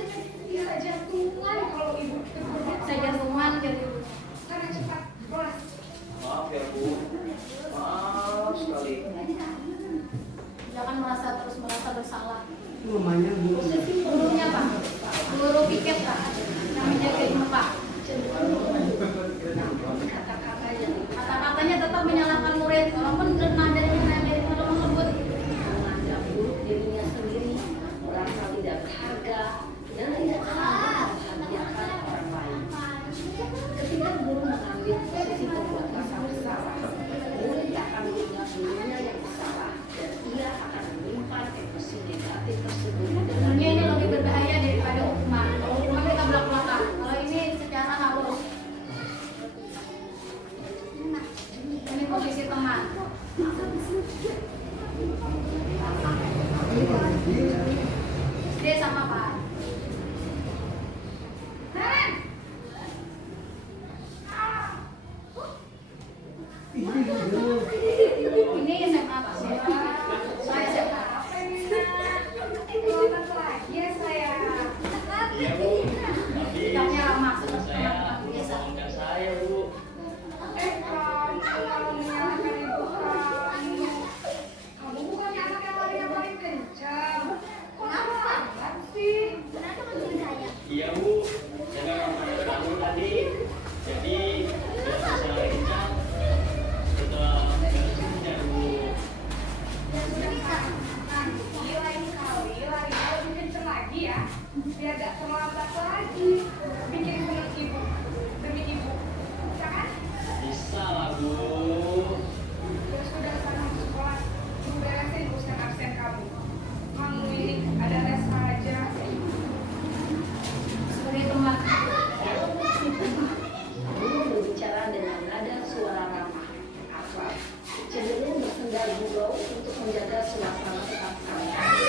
Bisa jantungan kalau ibu tegur bapak. Saya jantungan gitu. Sana cepat, kelas. Maaf ya, Bu. Maaf sekali. Jangan terus merasa bersalah. Namanya Bu. Gurunya Pak, guru piket Pak, yang menjagain Pak. Kata-kata yang Kata-katanya tetap menyalahkan murid, walaupun nadanya lemah lembut. menganggap buruk dirinya sendiri, merasa tidak berharga, dan tidak sanggup membahagiakan orang lain. Ketika guru mengambil posisi pembuat rasa bersalah, murid akan mengingat dirinya yang bersalah, dan ia akan menyimpan emosi negatif tersebut dengan Sebenarnya ini lebih berbahaya daripada hukuman. Kalau hukuman kita belak-belakan, kalau ini secara halus. Ini posisi teman. Dia sama Pak. Naren! Ini SMA Pak. Saya SMA. Apa ini nak? Selamat lagi ya saya. Iya, Bu. Tapi Sikapnya lama, seperti saya teman-teman biasa. ngomongkan saya, Bu. Kamu selalu menyalahkan ibu kamu. Iya Bu, saya memang ada kamu tadi. Jadi biar bisa lincah setelah beresnya Bu. Nanti lain kali larinya lebih kenceng lagi ya, biar gak terlambat lagi. Bikin seneng ibu, demi ibu, bisa kan? Bisa lah Bu. Ya sudah sana ke sekolah, ibu beresin urusan absen kamu. Kamu ini ada les aja. Sebagai teman. Guru berbicara dengan nada suara ramah, akrab, cenderung bersenda gurau untuk menjaga suasana tetap santai.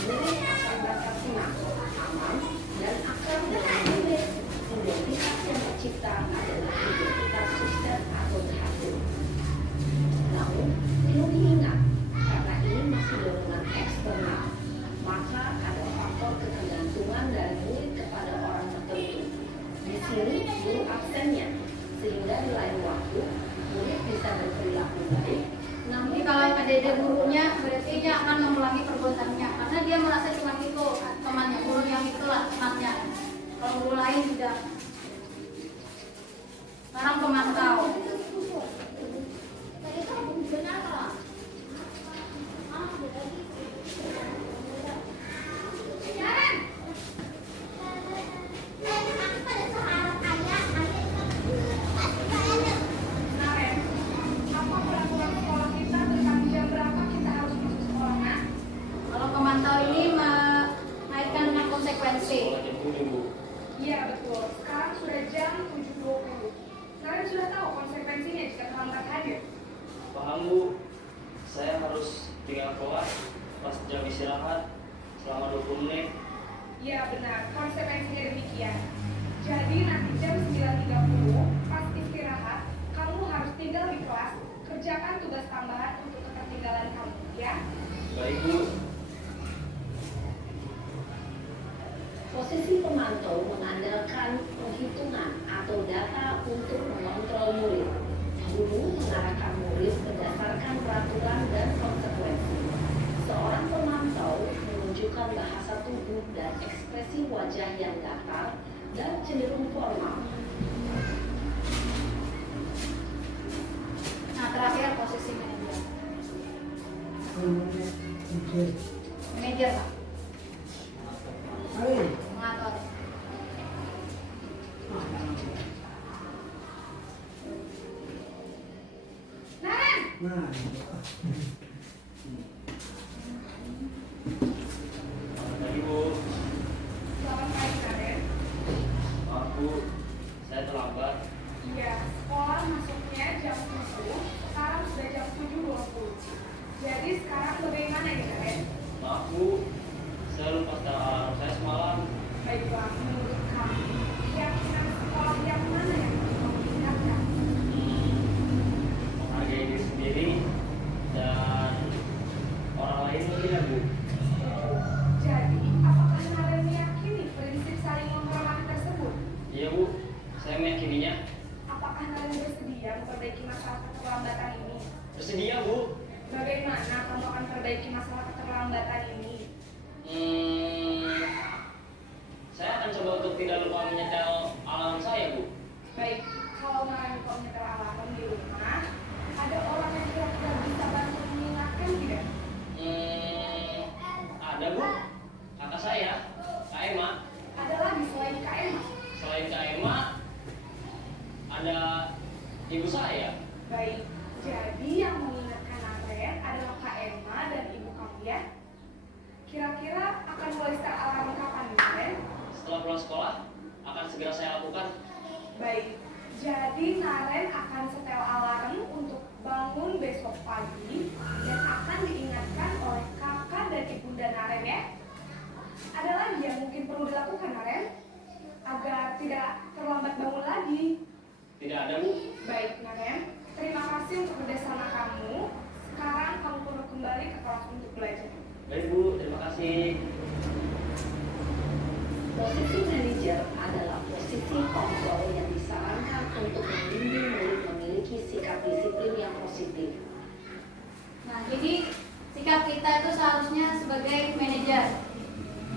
Murid akan merasa senang, aman, dan akrab dengan murid. Identitas yang tercipta adalah identitas sukses atau berhasil. Namun, perlu diingat, karena ini masih dorongan eksternal, maka ada faktor ketergantungan dari murid kepada orang tertentu. Di sini guru absennya, sehingga di lain waktu murid bisa berperilaku baik. Tapi Namun kalau ada gurunya, berarti dia akan mengulangi perbuatannya karena dia merasa cuma itu temannya, guru yang itulah temannya. Kalau guru lain tidak. Sekarang pemantau. Naren, apa peraturan sekolah kita tentang jam berapa kita harus masuk sekolah? Nah, Kalau pemantau ini mengaitkan dengan konsekuensi. Sekolah jam 7 Bu. iya betul. Sekarang sudah jam 7.20. Naren sudah tahu konsekuensinya jika terlambat hadir. Paham Bu. Saya harus tinggal keluar pas jam istirahat selama 20 menit. Iya benar, konsekuensinya demikian. Jadi nanti jam 9.30 pas istirahat, kamu harus tinggal di kelas, kerjakan tugas tambahan untuk ketertinggalan kamu, ya. Baik Bu. posisi pemantau mengandalkan penghitungan atau data untuk mengontrol murid. Guru mengarahkan murid berdasarkan peraturan dan konsekuensi. Seorang pemantau menunjukkan bahasa tubuh dan ekspresi wajah yang datar dan cenderung formal. Nah, terakhir posisi manajer. Manajer, Pak. Ayo. Mengatur. Naren, Nah, Selamat pagi Bu. selamat pagi Naren. Maaf Bu, saya terlambat. Iya, sekolah masuknya jam 7, sekarang sudah jam 7.20. Jadi sekarang bagaimana ini Naren? Maaf Bu, saya lupa setel alarm saya semalam. Baiklah, menurut kamu, keyakinan sekolah yang mana yang harus kamu tingkatkan? Menghargai diri sendiri dan orang lain mungkin ya Bu. Jadi, apakah Naren meyakini prinsip saling menghormati tersebut? Iya Bu, saya meyakininya. Apakah Naren bersedia memperbaiki masalah keterlambatan ini? Bersedia Bu. Bagaimana kamu akan perbaiki masalah keterlambatan ini? Saya akan coba untuk tidak lupa menyetel alarm saya Bu. Baik, kalau Naren lupa menyetel alarm di rumah, ada orang yang kira-kira bisa bantu mengingatkan tidak? Ada Bu, kakak saya, Kak Emma. Ada lagi selain KM? Selain Kak Emma, ada ibu saya. Baik, jadi yang mengingatkan Naren adalah Kak Emma dan ibu kamu ya? Kira-kira akan mulai start alarm kapan nih, Naren? Setelah pulang sekolah, akan segera saya lakukan. Baik, jadi Naren akan setel alarm untuk bangun besok pagi dan akan diingatkan oleh kakak dan ibunda Naren ya. Ada lagi yang mungkin perlu dilakukan Naren agar tidak terlambat bangun lagi. Tidak ada Bu. Baik Naren, terima kasih untuk kerjasama kamu. Sekarang kamu perlu kembali ke kelas untuk belajar. Baik Bu, terima kasih. Posisi manajer adalah posisi kontrol yang disarankan untuk membimbing murid memiliki sikap disiplin yang positif. Nah, jadi sikap kita itu seharusnya sebagai manajer.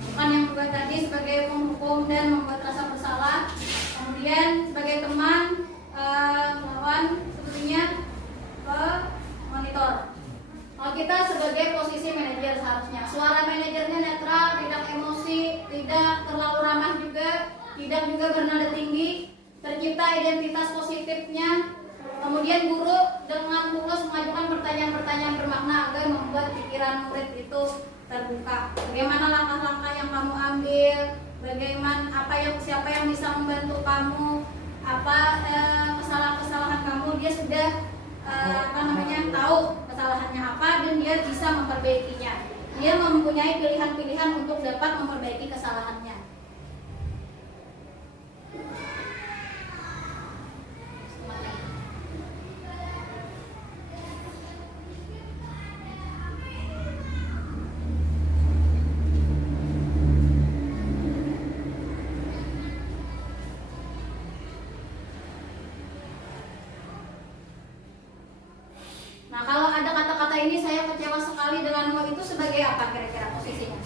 Bukan yang juga tadi tadi sebagai penghukum dan membuat rasa bersalah, kemudian sebagai teman melawan sebetulnya ke monitor. Kalau kita sebagai posisi manajer seharusnya suara manajernya netral, tidak emosi, tidak terlalu ramah juga, tidak juga bernada tinggi, tercipta identitas positifnya. Kemudian guru dengan tulus mengajukan pertanyaan-pertanyaan bermakna agar membuat pikiran murid itu terbuka. Bagaimana langkah-langkah yang kamu ambil, bagaimana siapa yang bisa membantu kamu, apa kesalahan-kesalahan kamu, dia sudah tahu kesalahannya apa dan dia bisa memperbaikinya. Dia mempunyai pilihan-pilihan untuk dapat memperbaiki kesalahannya. Nah, kalau ada kata-kata ini saya kecewa sekali dengan itu sebagai apa kira-kira posisinya?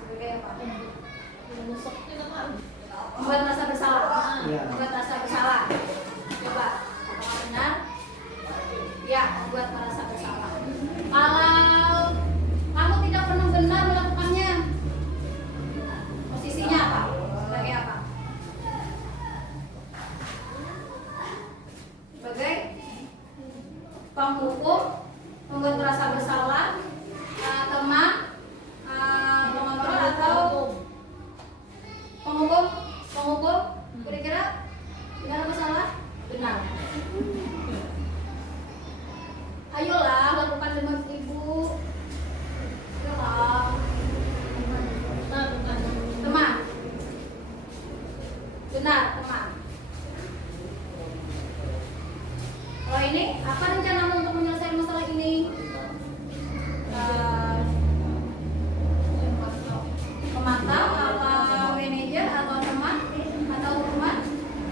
Sebagai apa? Membuat rasa bersalah. Iya. Membuat rasa bersalah. Coba, apakah benar? Ya, membuat merasa bersalah. Kalau kamu tidak pernah benar melakukannya, posisinya apa? Sebagai apa? Sebagai penghukum, membuat merasa bersalah, teman, pengontrol atau penghukum, kira-kira benar atau salah? Benar. Ayolah lakukan demi ibu. Ayolah. Teman. Benar, teman. Kalau ini, apa rencanamu untuk menyelesaikan masalah ini? Memantau apa manajer atau teman atau teman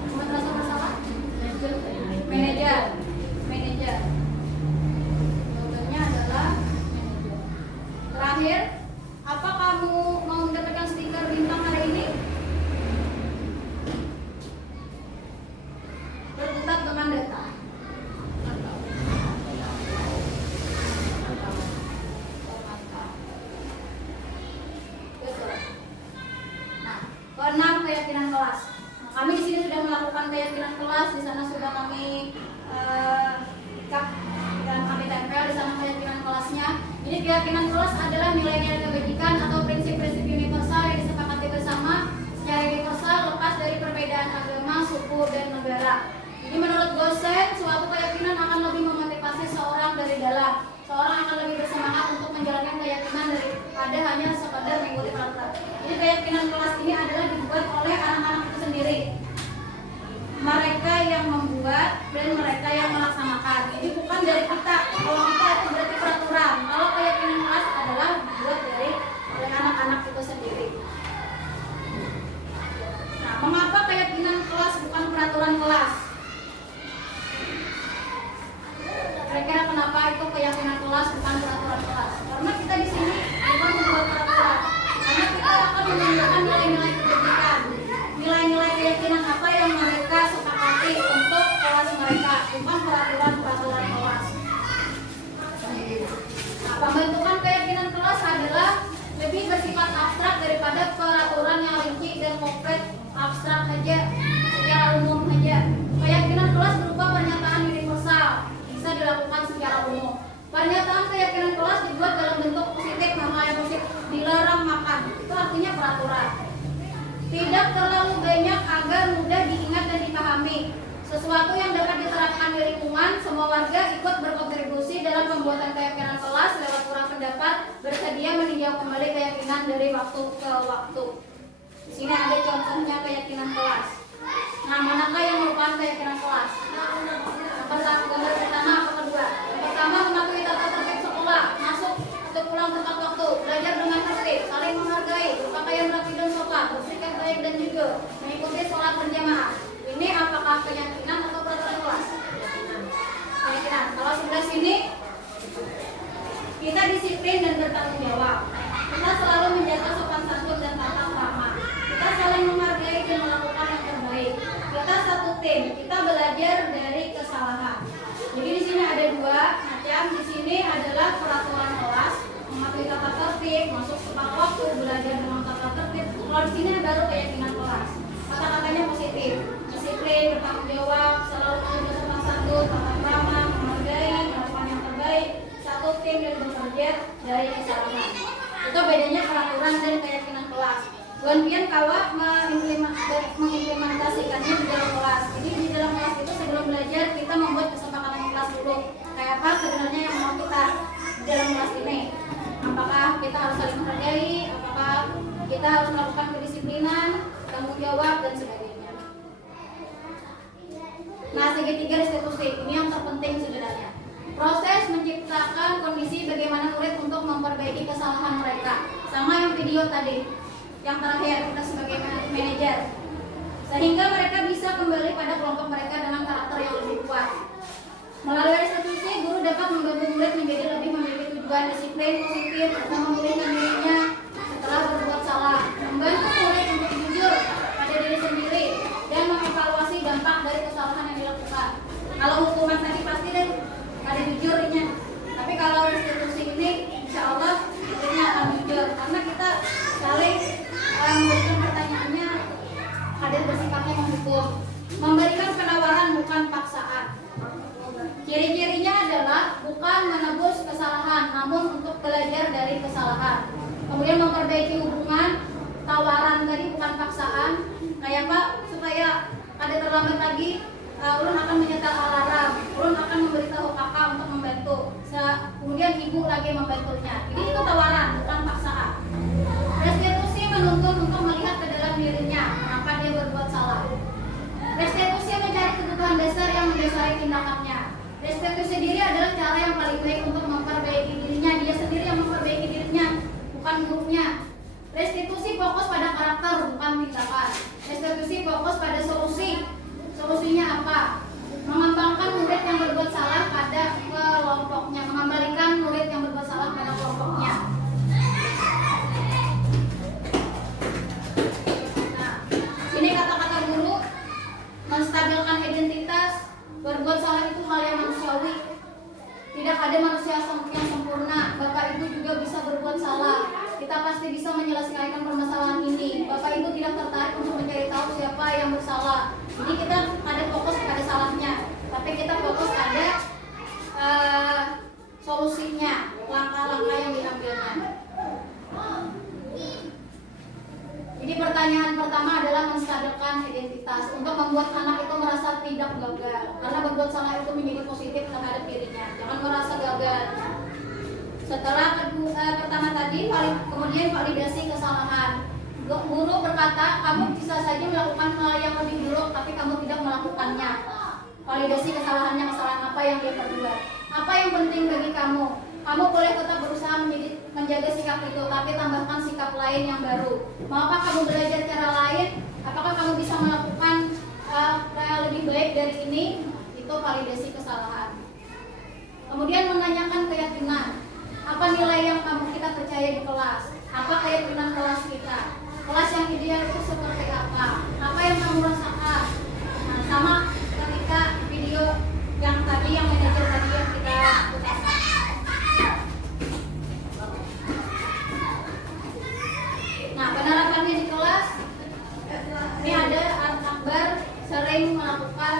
membuat rasa bersalah? Manajer. Jawabannya adalah manajer. Terakhir, apa kamu mau mendapatkan stiker bintang hari ini? Berkutat dengan data. Keenam, keyakinan kelas. Nah, kami di sini sudah melakukan keyakinan kelas, di sana sudah kami ikat dan kami tempel di sana keyakinan kelasnya. Jadi keyakinan kelas adalah nilai-nilai kebajikan atau prinsip-prinsip universal yang disepakati bersama secara universal lepas dari perbedaan agama, suku, dan negara. Jadi menurut dosen, suatu keyakinan akan lebih memotivasi seorang dari dalam. Seorang akan lebih bersemangat untuk menjalankan keyakinan daripada hanya sekadar mengikuti peraturan. Jadi keyakinan kelas ini adalah dibuat oleh anak-anak itu sendiri. Mereka yang membuat dan mereka yang melaksanakan. Jadi bukan dari kita. Kalau kita itu berarti peraturan. Kalau keyakinan kelas adalah dibuat oleh anak-anak itu sendiri. Nah, mengapa keyakinan kelas bukan peraturan kelas? Kira-kira kenapa itu keyakinan kelas bukan peraturan kelas? Karena kita di sini bukan membuat peraturan. Karena kita akan menunjukkan nilai-nilai kebajikan, nilai-nilai keyakinan apa yang mereka sepakati untuk kelas mereka, bukan peraturan kelas. Nah, pembentukan keyakinan kelas adalah lebih bersifat abstrak daripada peraturan yang rinci dan konkret. Abstrak aja, secara umum aja. Keyakinan kelas berupa pernyataan universal, bisa dilakukan secara umum. Pernyataan keyakinan kelas dibuat dalam bentuk positif, hal yang positif, dilarang makan, itu artinya peraturan. Tidak terlalu banyak agar mudah diingat dan dipahami. Sesuatu yang dapat diterapkan di lingkungan, semua warga ikut berkontribusi dalam pembuatan keyakinan kelas lewat kurang pendapat, bersedia meninjau kembali keyakinan dari waktu ke waktu. Di sini ada contohnya keyakinan kelas. Nah, manakah yang merupakan keyakinan kelas? Gambar pertama atau kedua? Yang pertama, mematuhi tata tertib sekolah, masuk atau pulang tepat waktu, belajar dengan tertib, saling menghargai, berpakaian rapi dan sopan, bersikap baik dan jujur, mengikuti sholat berjamaah. Ini apakah keyakinan atau peraturan kelas? Keyakinan. Kalau sebelah sini, tertib, masuk tepat waktu, belajar dengan tata tertib. Kalau di sini baru keyakinan kelas. Kata-katanya positif, disiplin, bertanggung jawab, selalu bekerja sama satu, tata krama, menghargai, melakukan yang terbaik, satu tim dan bekerja dari kesalahan. Itu bedanya peraturan dan keyakinan kelas. Kemudian Kawak mengimplementasikannya di dalam kelas. Jadi di dalam kelas itu sebelum belajar kita membuat kesepakatan kelas dulu. Kayak apa sebenarnya yang mau kita di dalam kelas ini? Apakah kita harus saling menghargai? Apakah kita harus melakukan kedisiplinan, tanggung jawab dan sebagainya. Nah, segitiga restitusi ini yang terpenting sebenarnya. Proses menciptakan kondisi bagaimana murid untuk memperbaiki kesalahan mereka. Sama yang video tadi, yang terakhir kita sebagai manajer. Sehingga mereka bisa kembali pada kelompok mereka dengan karakter yang lebih kuat. Melalui restitusi, guru dapat membantu murid menjadi lebih memiliki tujuan disiplin positif dan memulihkan dirinya setelah berbuat salah. Membantu murid untuk jujur pada diri sendiri dan mengevaluasi dampak dari kesalahan yang dilakukan. Kalau hukuman tadi pasti deh ada jujurnya. Tapi kalau restitusi ini, insya Allah jujurnya akan jujur karena kita saling memberikan pertanyaannya, hadir bersikapnya menghukum, memberikan penawaran bukan paksaan. Ciri-cirinya adalah bukan menebus kesalahan, namun untuk belajar dari kesalahan. Kemudian memperbaiki hubungan, tawaran tadi bukan paksaan. Kayak Pak, supaya ada terlambat lagi, ulun akan menyetel alarm, ulun akan memberitahu kakak untuk membantu. Kemudian ibu lagi membantunya. Jadi itu tawaran, bukan paksaan. Restitusi menuntun untuk melihat ke dalam dirinya, maka dia berbuat salah. Restitusi mencari kebutuhan dasar yang mendasari tindakannya. Restitusi diri adalah cara yang paling baik untuk memperbaiki dirinya. Dia sendiri yang memperbaiki dirinya, bukan gurunya. Restitusi fokus pada karakter, bukan tindakan. Restitusi fokus pada solusi. Solusinya apa? Mengembangkan murid yang berbuat salah pada kelompoknya, mengembalikan murid yang berbuat salah pada kelompoknya. Nah, ini kata-kata guru, menstabilkan identitas. Berbuat salah itu hal yang manusiawi. Tidak ada manusia yang sempurna. Bapak Ibu juga bisa berbuat salah. Kita pasti bisa menyelesaikan permasalahan ini. Bapak Ibu tidak tertarik untuk mencari tahu siapa yang bersalah. Jadi kita ada fokus pada salahnya, tapi kita fokus pada solusinya, langkah-langkah yang diambilnya. Jadi pertanyaan pertama adalah menstabilkan identitas untuk membuat anak itu merasa tidak gagal. Karena berbuat salah itu menjadi positif terhadap dirinya. Jangan merasa gagal. Setelah pertama tadi, kemudian validasi kesalahan. Guru berkata, kamu bisa saja melakukan hal yang lebih buruk, tapi kamu tidak melakukannya. Validasi kesalahannya, kesalahan apa yang dia perbuat. Apa yang penting bagi kamu? Kamu boleh tetap berusaha menjaga sikap itu, tapi tambahkan sikap lain yang baru. Maukah kamu belajar cara lain? Apakah kamu bisa melakukan lebih baik dari ini? Itu validasi kesalahan. Kemudian menanyakan keyakinan. Apa nilai yang kita percaya di kelas? Apa keyakinan kelas kita? Kelas yang ideal itu seperti apa? Apa yang kamu rasakan? Nah, sama ketika video yang tadi, yang manajer tadi yang kita putar. Nah, penerapannya di kelas, ini ada Akbar sering melakukan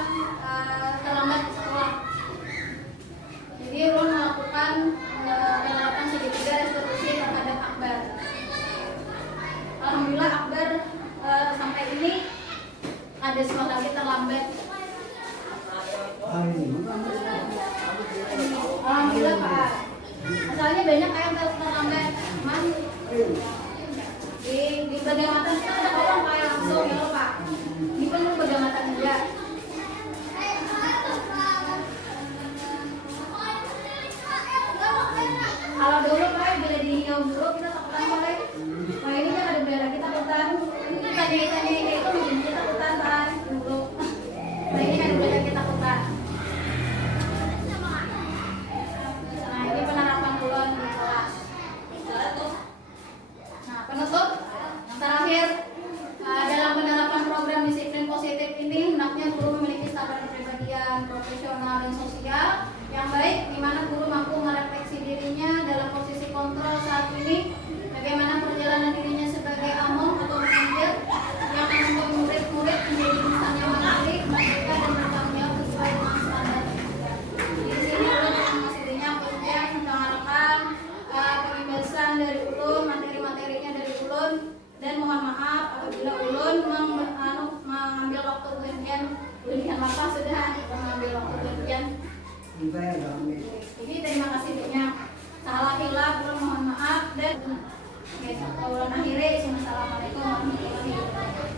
terlambat ke sekolah. Jadi Ron melakukan penerapan segitiga restitusi terhadap Akbar. Alhamdulillah Akbar sampai ini ada sekolah lagi terlambat. Alhamdulillah Pak. Masalahnya banyak yang terlambat. Cuman di Begamatan kita ada orang kayak langsung ya Pak. Ini perlu Begamatan juga. Kalau dulu Pak bila di Riau dulu kita takutan Pak. Nah ini kan ada bela kita takutan. Ini tanya-tanya kayak itu mungkin kita takutan Pak dulu. Nah ini ada bela kita takutan. Nah ini penerapan bulan di kelas. Nah penutup yang terakhir Oke, ulang akhirnya. Assalamualaikum warahmatullahi wabarakatuh.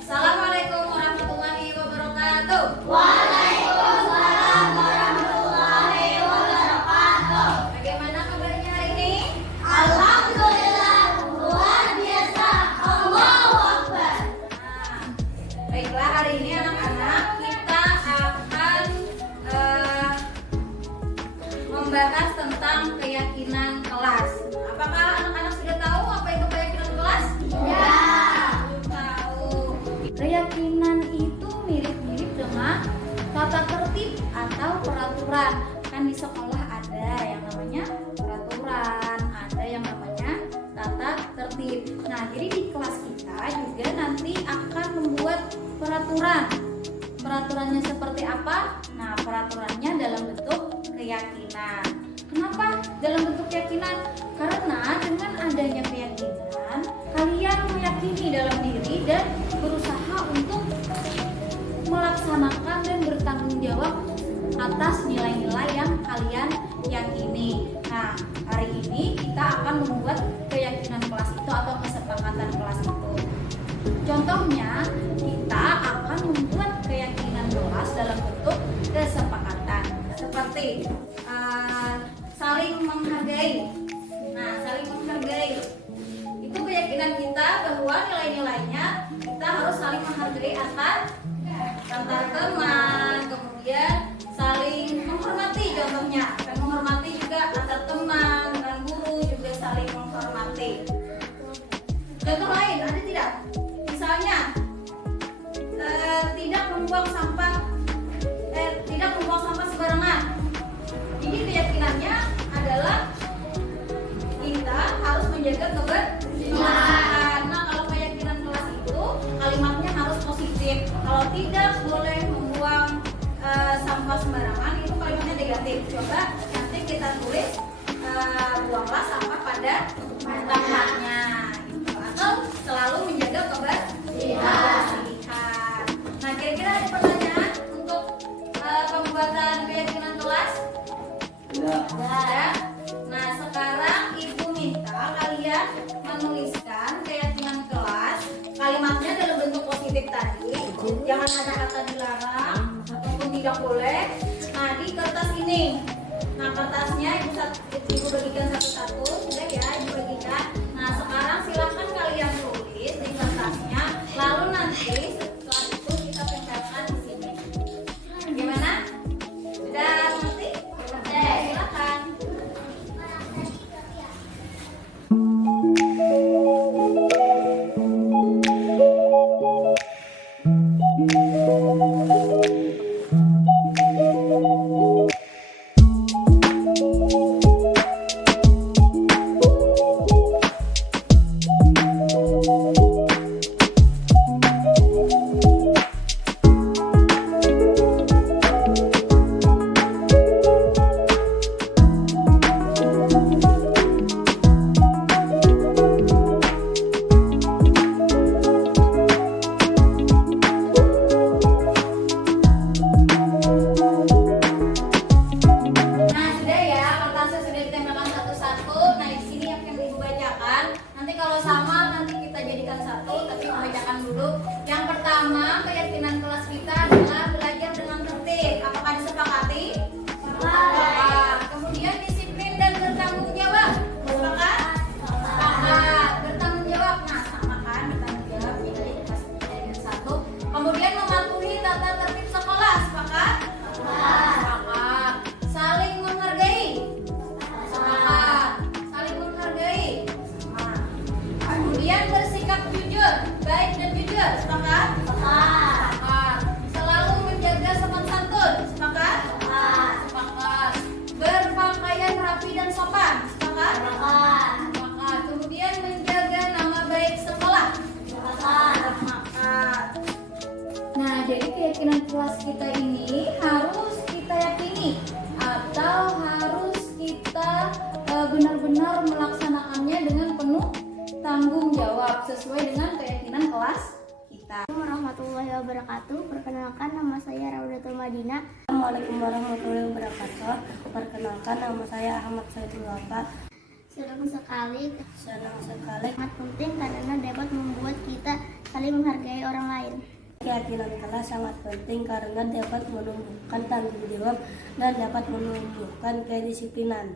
Assalamualaikum warahmatullahi wabarakatuh. Waalaikumsalam warahmatullahi wabarakatuh. Bagaimana kabarnya hari ini? Alhamdulillah, luar biasa. Allahu Akbar. Baiklah, hari ini anak-anak kita akan membahas tentang keyakinan kelas. Apakah anak-anak sudah tahu apa itu keyakinan kelas? Ya. Keyakinan itu mirip-mirip dengan tata tertib atau peraturan. Kan di sekolah ada yang namanya peraturan, ada yang namanya tata tertib. Nah, jadi di kelas kita juga nanti akan membuat peraturan. Peraturannya seperti apa? Nah, peraturannya dalam bentuk keyakinan. Kenapa dalam bentuk keyakinan? Karena dengan adanya keyakinan, kalian meyakini dalam diri dan berusaha untuk melaksanakan dan bertanggung jawab atas nilai-nilai yang kalian yakini. Nah, hari ini kita akan membuat keyakinan kelas itu atau kesepakatan kelas itu. Contohnya, kita akan membuat keyakinan kelas dalam bentuk kesepakatan seperti saling menghargai. Nah, saling menghargai itu keyakinan kita bahwa nilai-nilainya kita harus saling menghargai antar teman, kemudian saling menghormati contohnya, dan menghormati juga antar teman dan guru juga saling menghormati. Contoh lain ada tidak? Misalnya tidak membuang sampah sembarangan. Jadi keyakinannya adalah kita harus menjaga kebersihan. Nah, kalau keyakinan kelas itu kalimatnya harus positif. Kalau tidak boleh membuang sampah sembarangan, itu kalimatnya negatif. Coba nanti kita tulis buanglah sampah pada tempatnya, gitu. Atau selalu menjaga kebersihan. Nah, kira-kira ada pertanyaan untuk pembuatan keyakinan kelas? Ya. Nah, sekarang Ibu minta kalian menuliskan keyakinan kelas. Kalimatnya dalam bentuk positif tadi. Jangan ada kata dilarang ataupun tidak boleh. Nah, di kertas ini. Nah, kertasnya Ibu bagikan satu-satu. Sudah ya, Ibu bagikan. Nah, sekarang silakan kalian tulis di kertasnya. Lalu nanti setelah itu kita tempelkan di sini. Gimana? Sudah ngerti? Oke, silakan. keyakinan kelas kita ini harus kita yakini atau harus kita benar-benar melaksanakannya dengan penuh tanggung jawab sesuai dengan keyakinan kelas kita. Assalamualaikum warahmatullahi wabarakatuh. Perkenalkan, nama saya Raudatul Madinah. Assalamualaikum warahmatullahi wabarakatuh. Perkenalkan, nama saya Ahmad Saidul Wafa. Senang sekali, Senang sekali sangat penting karena dapat membuat kita saling menghargai orang lain. keyakinan kelas sangat penting karena dapat menumbuhkan tanggung jawab dan dapat menumbuhkan kedisiplinan.